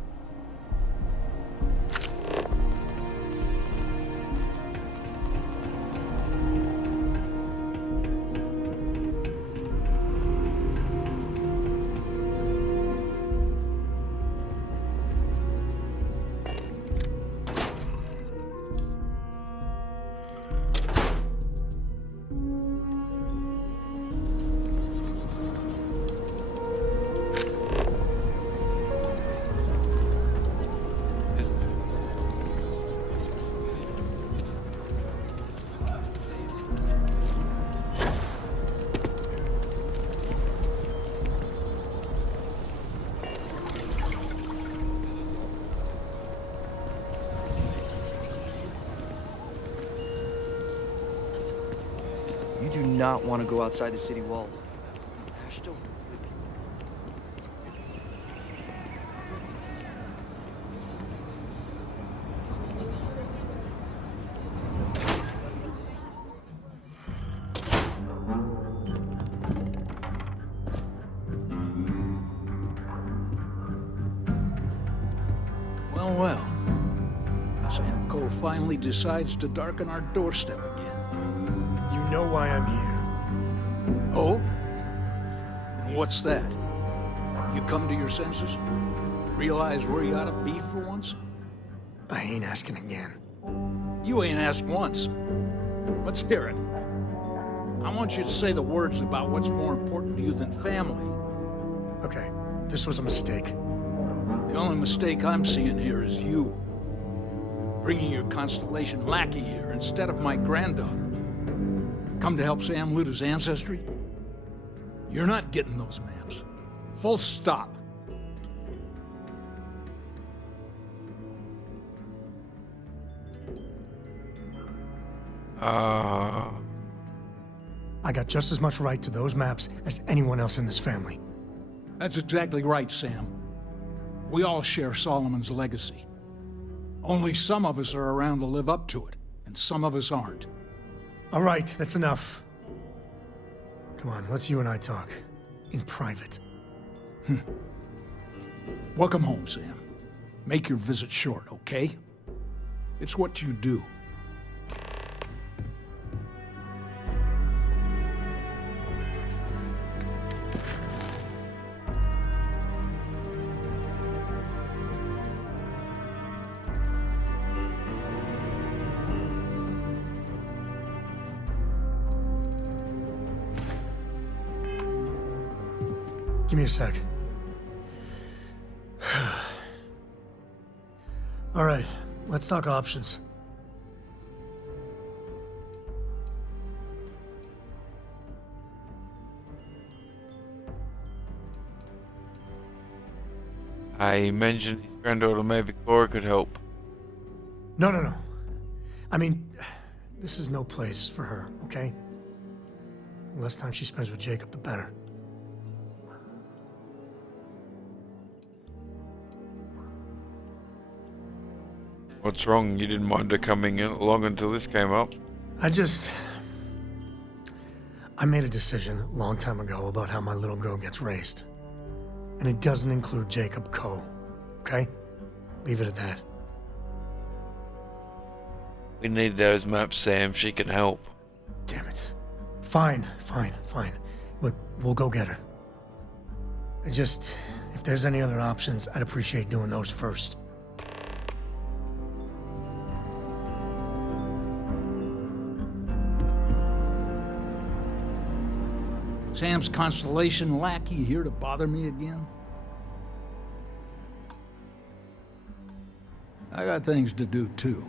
not want to go outside the city walls. Well. Sam Cole finally decides to darken our doorstep again. You know why I'm here. Oh? And what's that? You come to your senses? Realize where you ought to be for once? I ain't asking again. You ain't asked once. Let's hear it. I want you to say the words about what's more important to you than family. Okay, this was a mistake. The only mistake I'm seeing here is you. Bringing your Constellation lackey here instead of my granddaughter. Come to help Sam loot his ancestry? You're not getting those maps. Full stop. I got just as much right to those maps as anyone else in this family. That's exactly right, Sam. We all share Solomon's legacy. Only some of us are around to live up to it, and some of us aren't. All right, that's enough. Come on, let's you and I talk. In private. Welcome home, Sam. Make your visit short, okay? It's what you do. Give me a sec. All right, let's talk options. I mentioned his granddaughter, maybe Cora could help. No. I mean, this is no place for her, okay? The less time she spends with Jacob, the better. What's wrong? You didn't mind her coming in along until this came up? I made a decision a long time ago about how my little girl gets raised. And it doesn't include Jacob Coe, okay? Leave it at that. We need those maps, Sam. She can help. Damn it. Fine. We'll go get her. If there's any other options, I'd appreciate doing those first. Sam's Constellation lackey here to bother me again? I got things to do, too.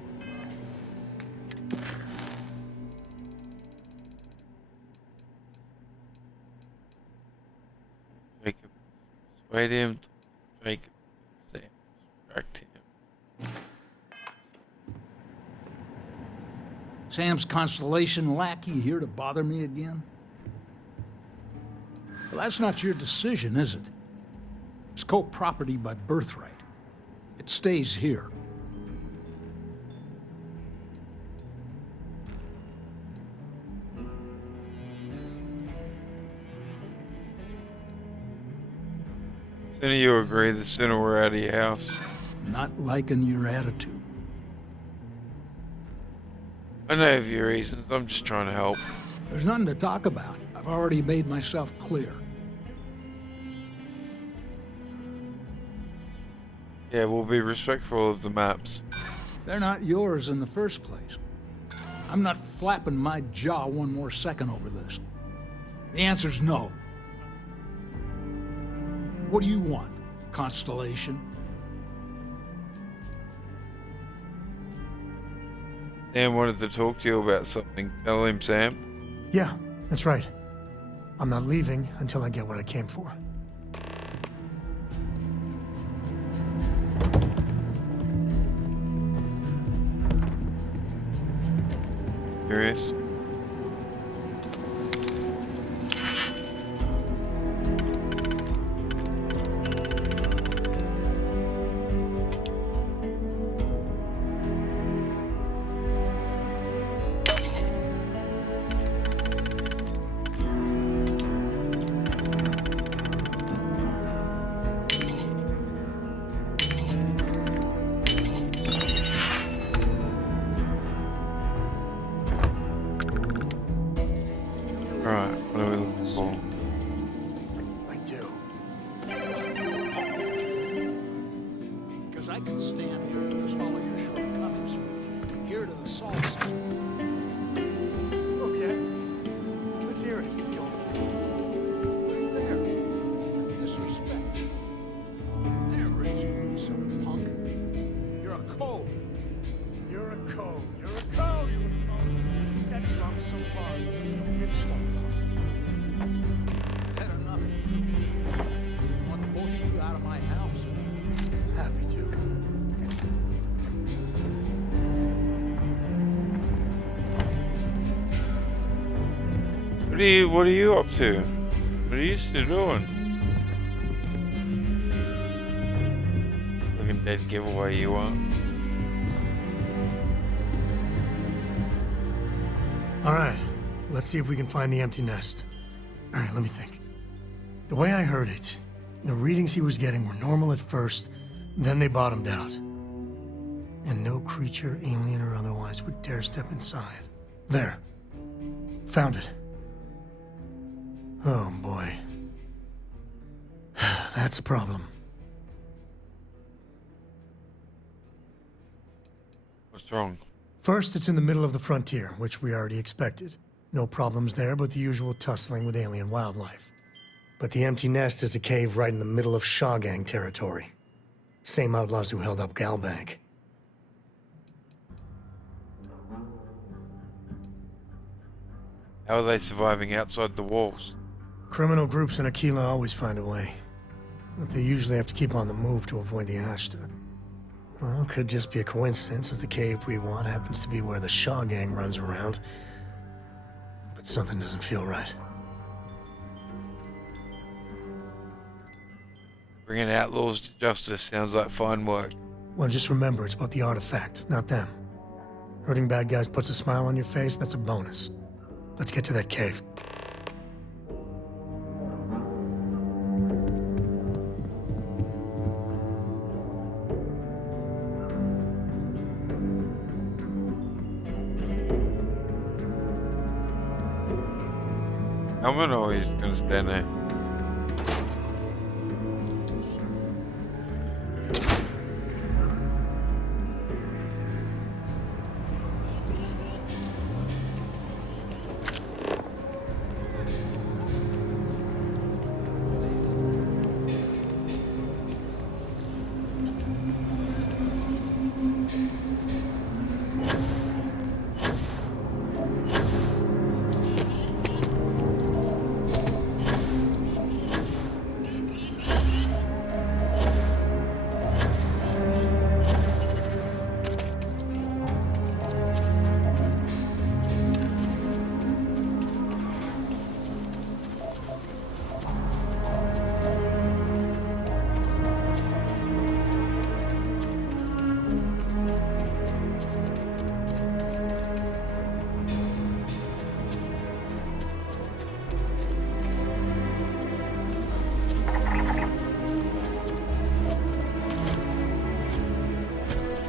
Jacob, persuade him. Jacob, Sam, distract him. Sam's Constellation lackey here to bother me again? Well, that's not your decision, is it? It's co-property by birthright. It stays here. The sooner you agree, the sooner we're out of your house. Not liking your attitude. I know of your reasons. I'm just trying to help. There's nothing to talk about. I've already made myself clear. Yeah, we'll be respectful of the maps. They're not yours in the first place. I'm not flapping my jaw one more second over this. The answer's no. What do you want, Constellation? Sam wanted to talk to you about something. Tell him, Sam. Yeah, that's right. I'm not leaving until I get what I came for. Curious? I can stand here and swallow your shortcomings. Here to the salt system. Okay. Let's hear it. Keep going. There. Disrespect. I didn't raise you to be some punk. You're a code. You're a code. You're a code. You're a code. That drum's so far. It's not enough. Had enough of you. I want both of you out of my house. Happy to. What are you up to? What are you still doing? Looking dead giveaway you are. Alright, let's see if we can find the empty nest. Alright, let me think. The way I heard it, the readings he was getting were normal at first, then they bottomed out. And no creature, alien or otherwise, would dare step inside. There. Found it. Oh boy. That's a problem. What's wrong? First, it's in the middle of the frontier, which we already expected. No problems there, but the usual tussling with alien wildlife. But the empty nest is a cave right in the middle of Shaw Gang territory. Same outlaws who held up Galbank. How are they surviving outside the walls? Criminal groups in Aquila always find a way. But they usually have to keep on the move to avoid the Ashta. Well, could just be a coincidence if the cave we want happens to be where the Shaw Gang runs around. But something doesn't feel right. Bringing outlaws to justice sounds like fine work. Well, just remember, it's about the artifact, not them. Hurting bad guys puts a smile on your face, that's a bonus. Let's get to that cave. I'm always gonna stand there.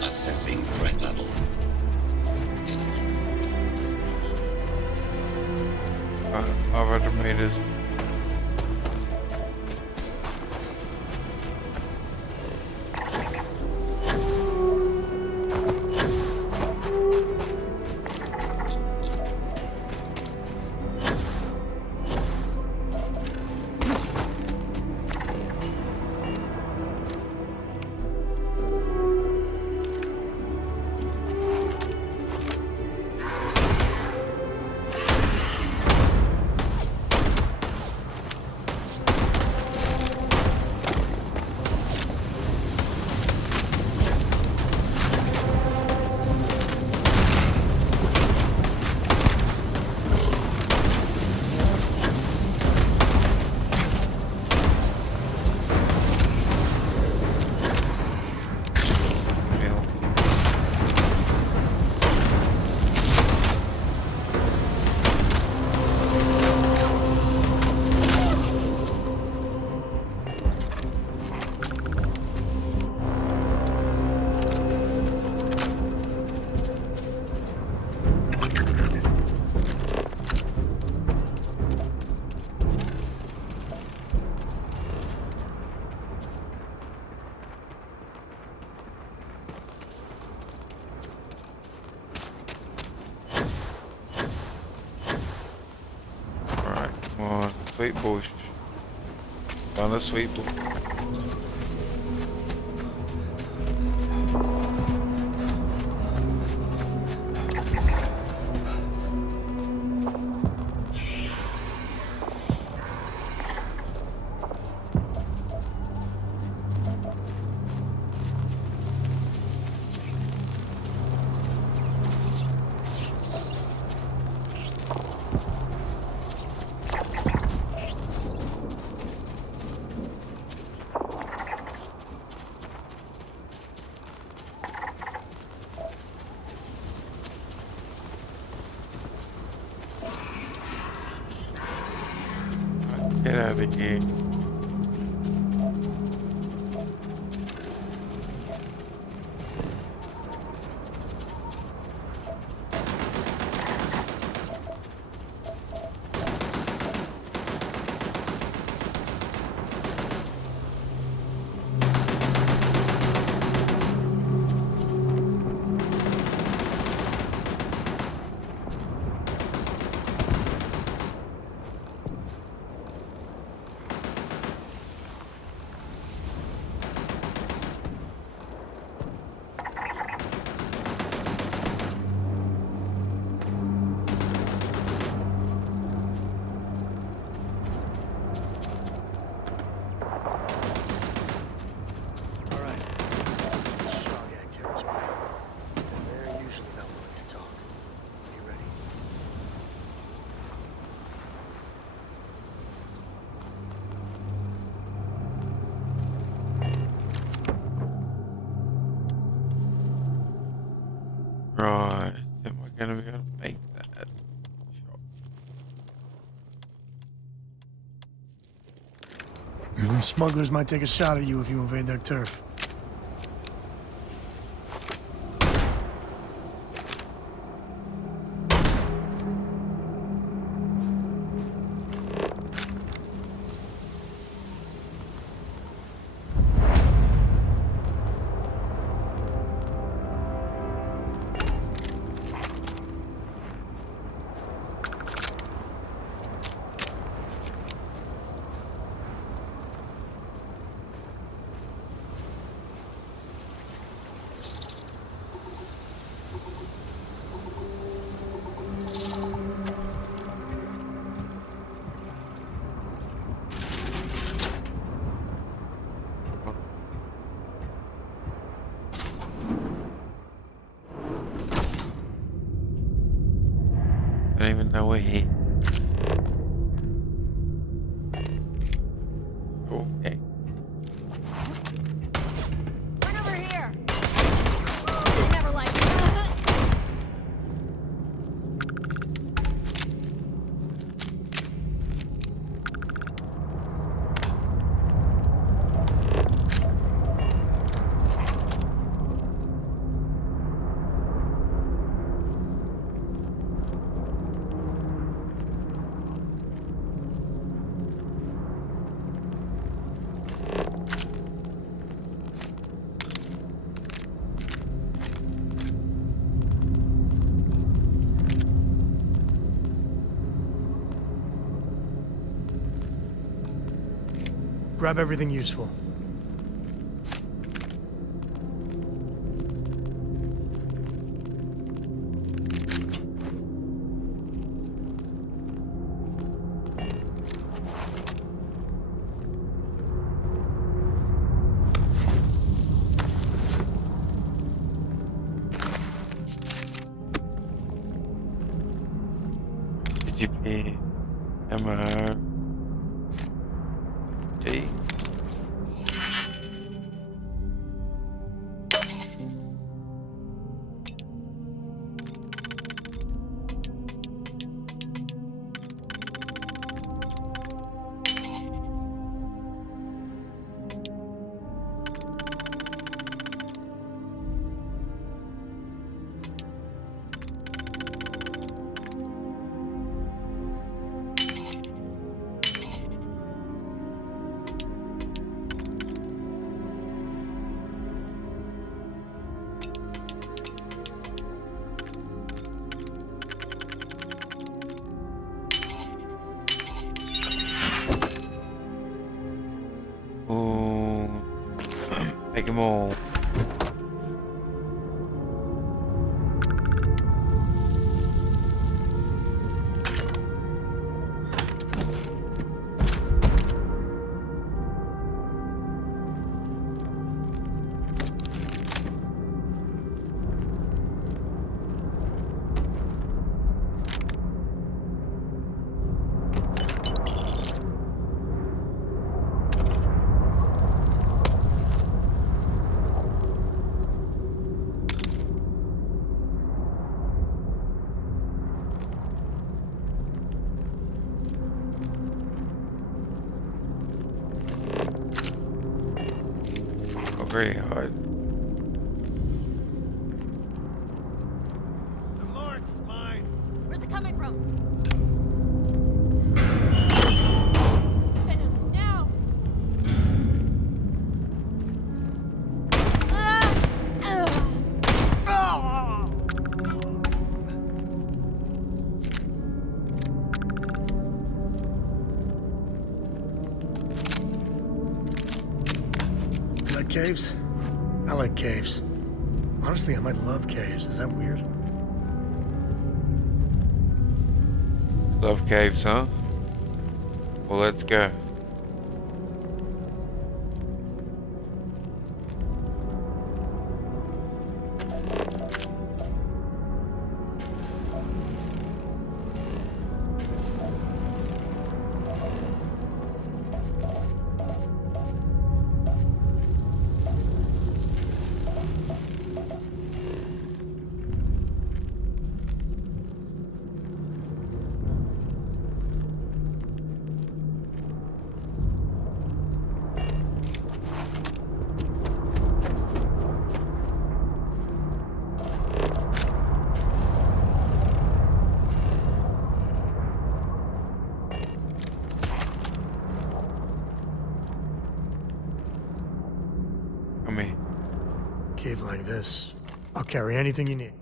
Assessing threat level. Over the meters. Sweet bush. Found a sweet bush. Get out of here. Right, am I gonna be able to make that? Even smugglers might take a shot at you if you invade their turf. I don't even know we're here. Okay. Run over here! I never liked it. Grab everything useful. Did you pay ammo? Hey. small. Very hard. The mark's mine. Where's it coming from? Now! You like caves? I like caves. Honestly, I might love caves. Is that weird? Love caves, huh? Well, let's go. Cave like this, I'll carry anything you need.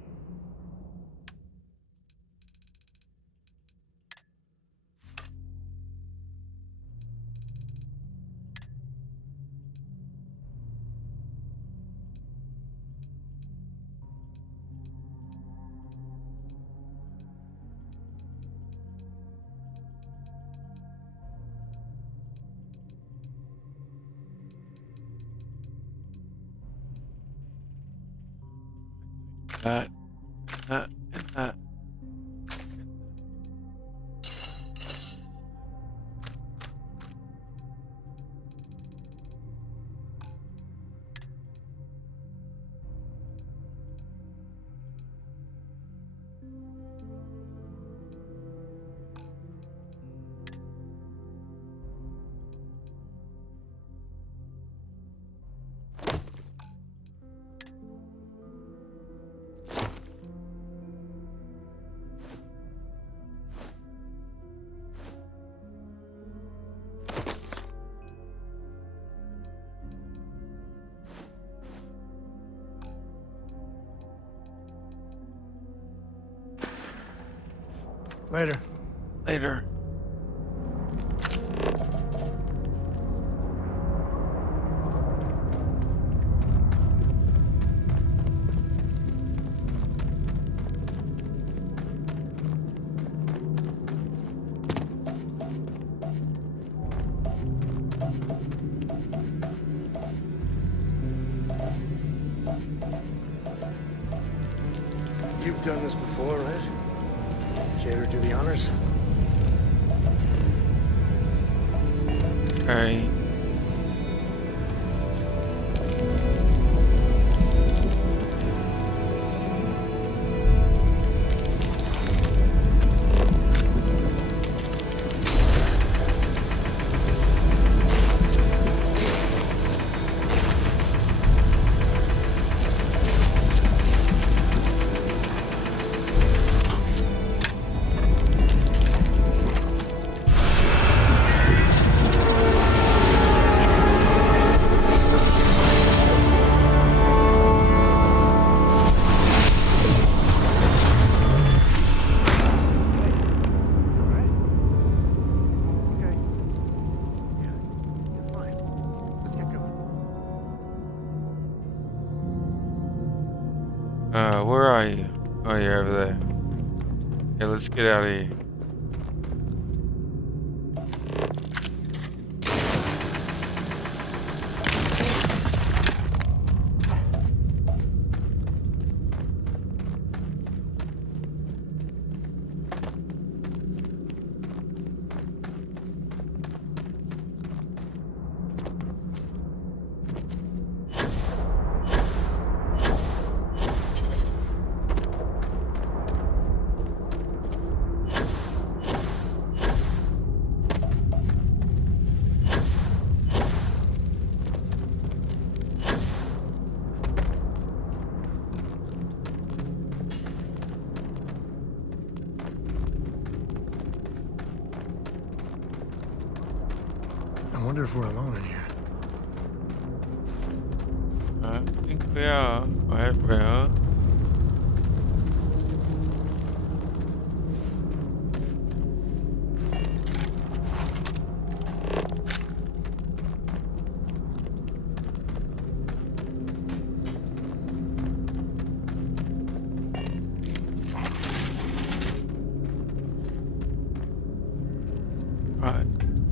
That. Later. Later. You've done this before, right? Care to do the honors? Alright. Where are you? Oh, you're over there. Yeah, let's get out of here. I wonder if we're alone in here. I think we are. I hope we are. Right.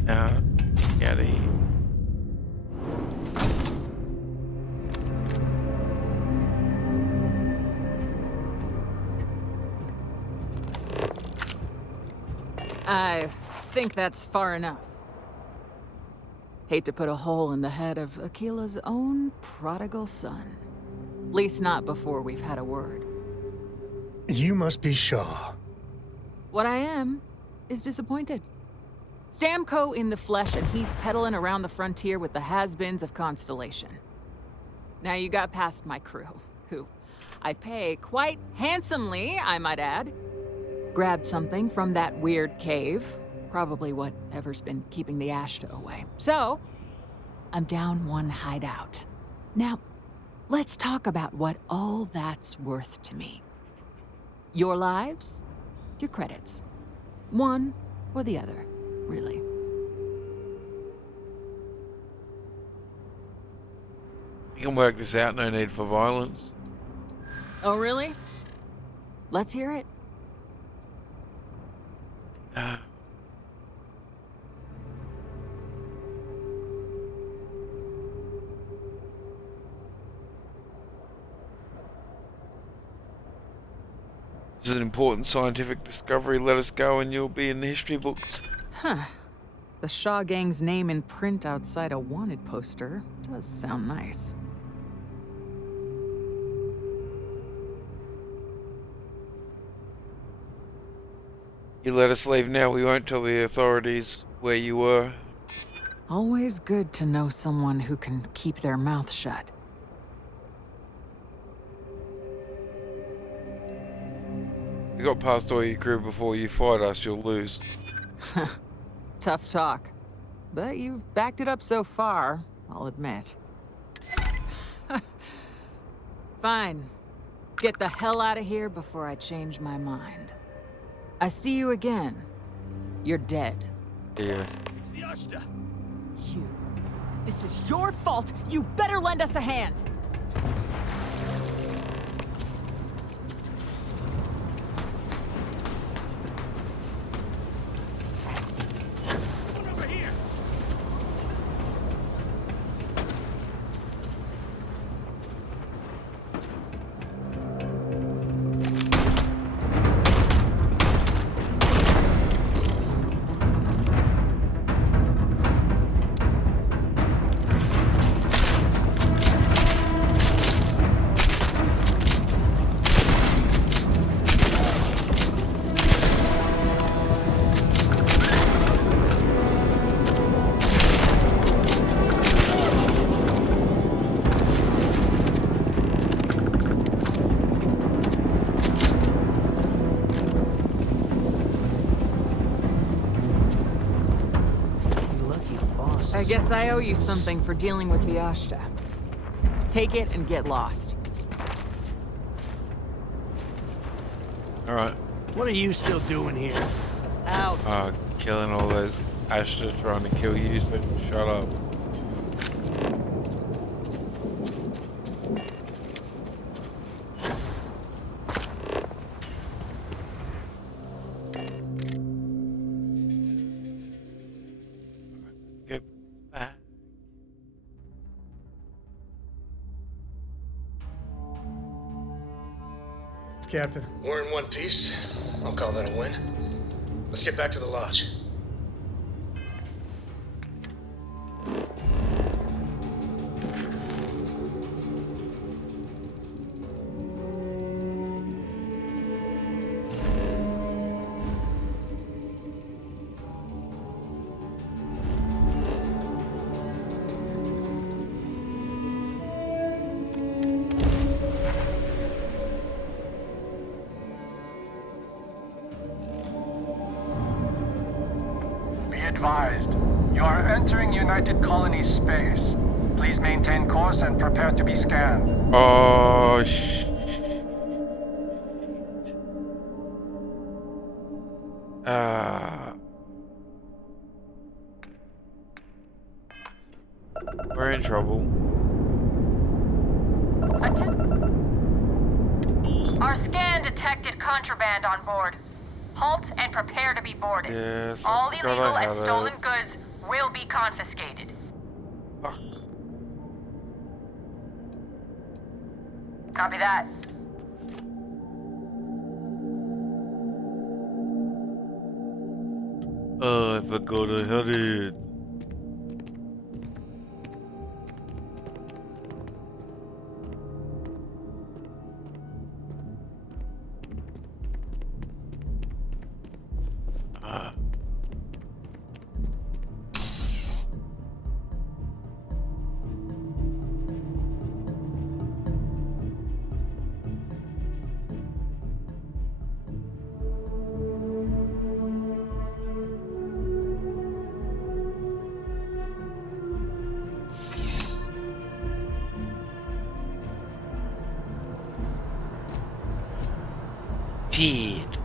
Now, get out of here. I think that's far enough. Hate to put a hole in the head of Akila's own prodigal son. At least not before we've had a word. You must be Shaw. What I am is disappointed. Samco in the flesh, and he's peddling around the frontier with the has-beens of Constellation. Now you got past my crew, who I pay quite handsomely, I might add. Grabbed something from that weird cave. Probably whatever's been keeping the Ashta away. So, I'm down one hideout. Now, let's talk about what all that's worth to me. Your lives, your credits. One or the other, really. You can work this out, no need for violence. Oh, really? Let's hear it. This is an important scientific discovery. Let us go and you'll be in the history books. Huh. The Shaw Gang's name in print outside a wanted poster does sound nice. You let us leave now, we won't tell the authorities where you were. Always good to know someone who can keep their mouth shut. You got past all your crew before you fight us, you'll lose. Tough talk. But you've backed it up so far, I'll admit. Fine. Get the hell out of here before I change my mind. I see you again. You're dead. Yeah. It's the Ashta. You. This is your fault. You better lend us a hand. Come over here. I guess I owe you something for dealing with the Ashta. Take it and get lost. Alright. What are you still doing here? Out. Killing all those Ashta trying to kill you, so shut up. Captain. We're in one piece. I'll call that a win. Let's get back to the lodge. Advised. You are entering United Colony space. Please maintain course and prepare to be scanned. Oh, we're in trouble. Our scan detected contraband on board. Halt and prepare to be boarded. Yes, all I forgot illegal I and had stolen it. goods will be confiscated. Copy that. Oh, I forgot I had it. Shit.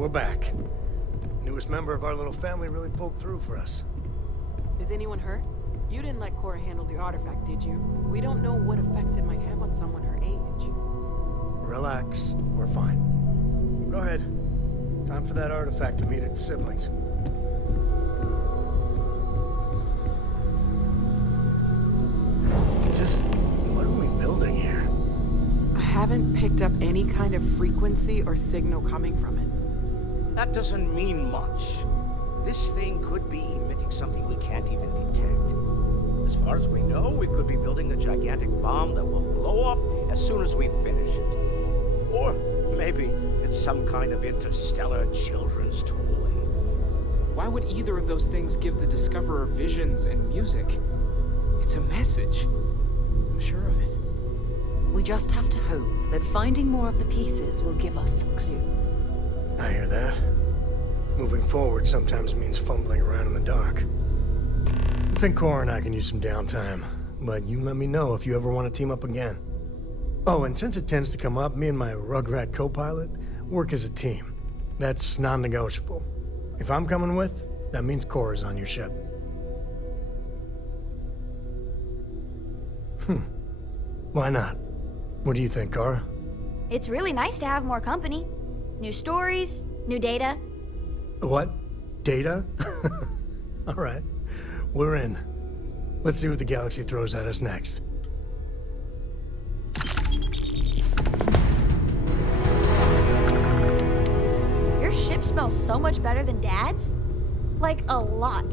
we're back. Newest member of our little family really pulled through for us. Is anyone hurt? You didn't let Cora handle the artifact, did you? We don't know what effects it might have on someone her age. Relax, we're fine. Go ahead. Time for that artifact to meet its siblings. Just, what are we building here? I haven't picked up any kind of frequency or signal coming from it. That doesn't mean much. This thing could be emitting something we can't even detect. As far as we know, we could be building a gigantic bomb that will blow up as soon as we finish it. Or maybe it's some kind of interstellar children's toy. Why would either of those things give the Discoverer visions and music? It's a message. I'm sure of it. We just have to hope that finding more of the pieces will give us some clue. I hear that. Moving forward sometimes means fumbling around in the dark. I think Cora and I can use some downtime, but you let me know if you ever want to team up again. Oh, and since it tends to come up, me and my Rugrat co-pilot work as a team. That's non-negotiable. If I'm coming with, that means Cora's on your ship. Why not? What do you think, Cora? It's really nice to have more company. New stories, new data. What? Data? All right. We're in. Let's see what the galaxy throws at us next. Your ship smells so much better than Dad's. Like, a lot.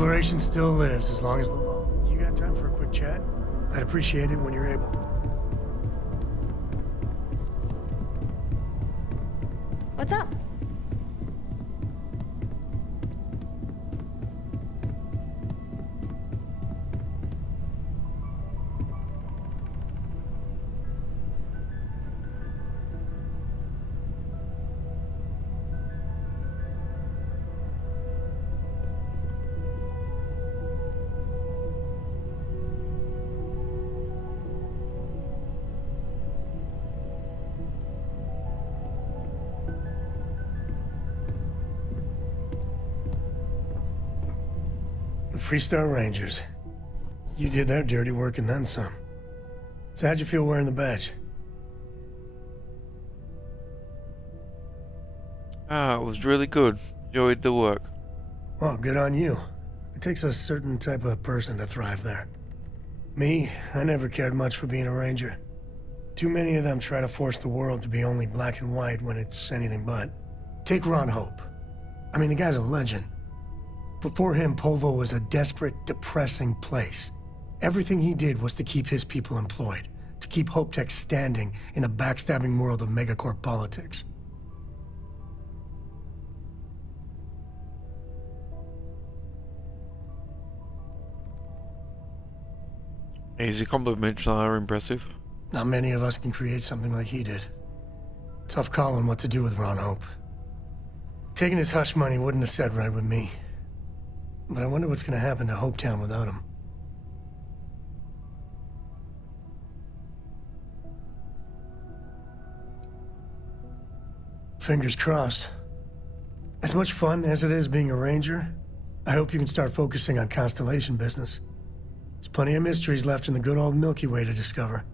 Exploration still lives as long as... You got time for a quick chat? I'd appreciate it when you're able. What's up? Freestar Rangers. You did their dirty work and then some. So how'd you feel wearing the badge? It was really good. Enjoyed the work. Well, good on you. It takes a certain type of person to thrive there. Me, I never cared much for being a ranger. Too many of them try to force the world to be only black and white when it's anything but. Take Ron Hope. I mean, the guy's a legend. Before him, Polvo was a desperate, depressing place. Everything he did was to keep his people employed, to keep Hope Tech standing in the backstabbing world of megacorp politics. Easy compliments are impressive. Not many of us can create something like he did. Tough calling what to do with Ron Hope. Taking his hush money wouldn't have sat right with me. But I wonder what's gonna happen to Hopetown without him. Fingers crossed. As much fun as it is being a ranger, I hope you can start focusing on Constellation business. There's plenty of mysteries left in the good old Milky Way to discover.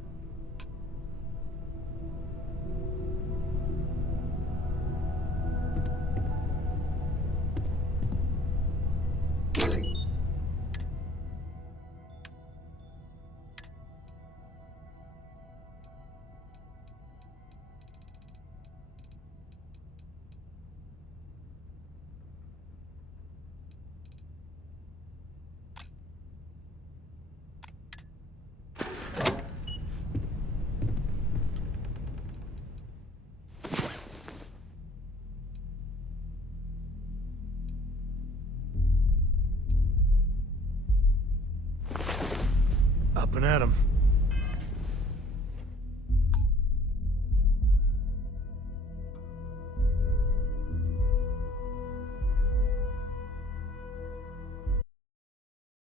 Up and at 'em.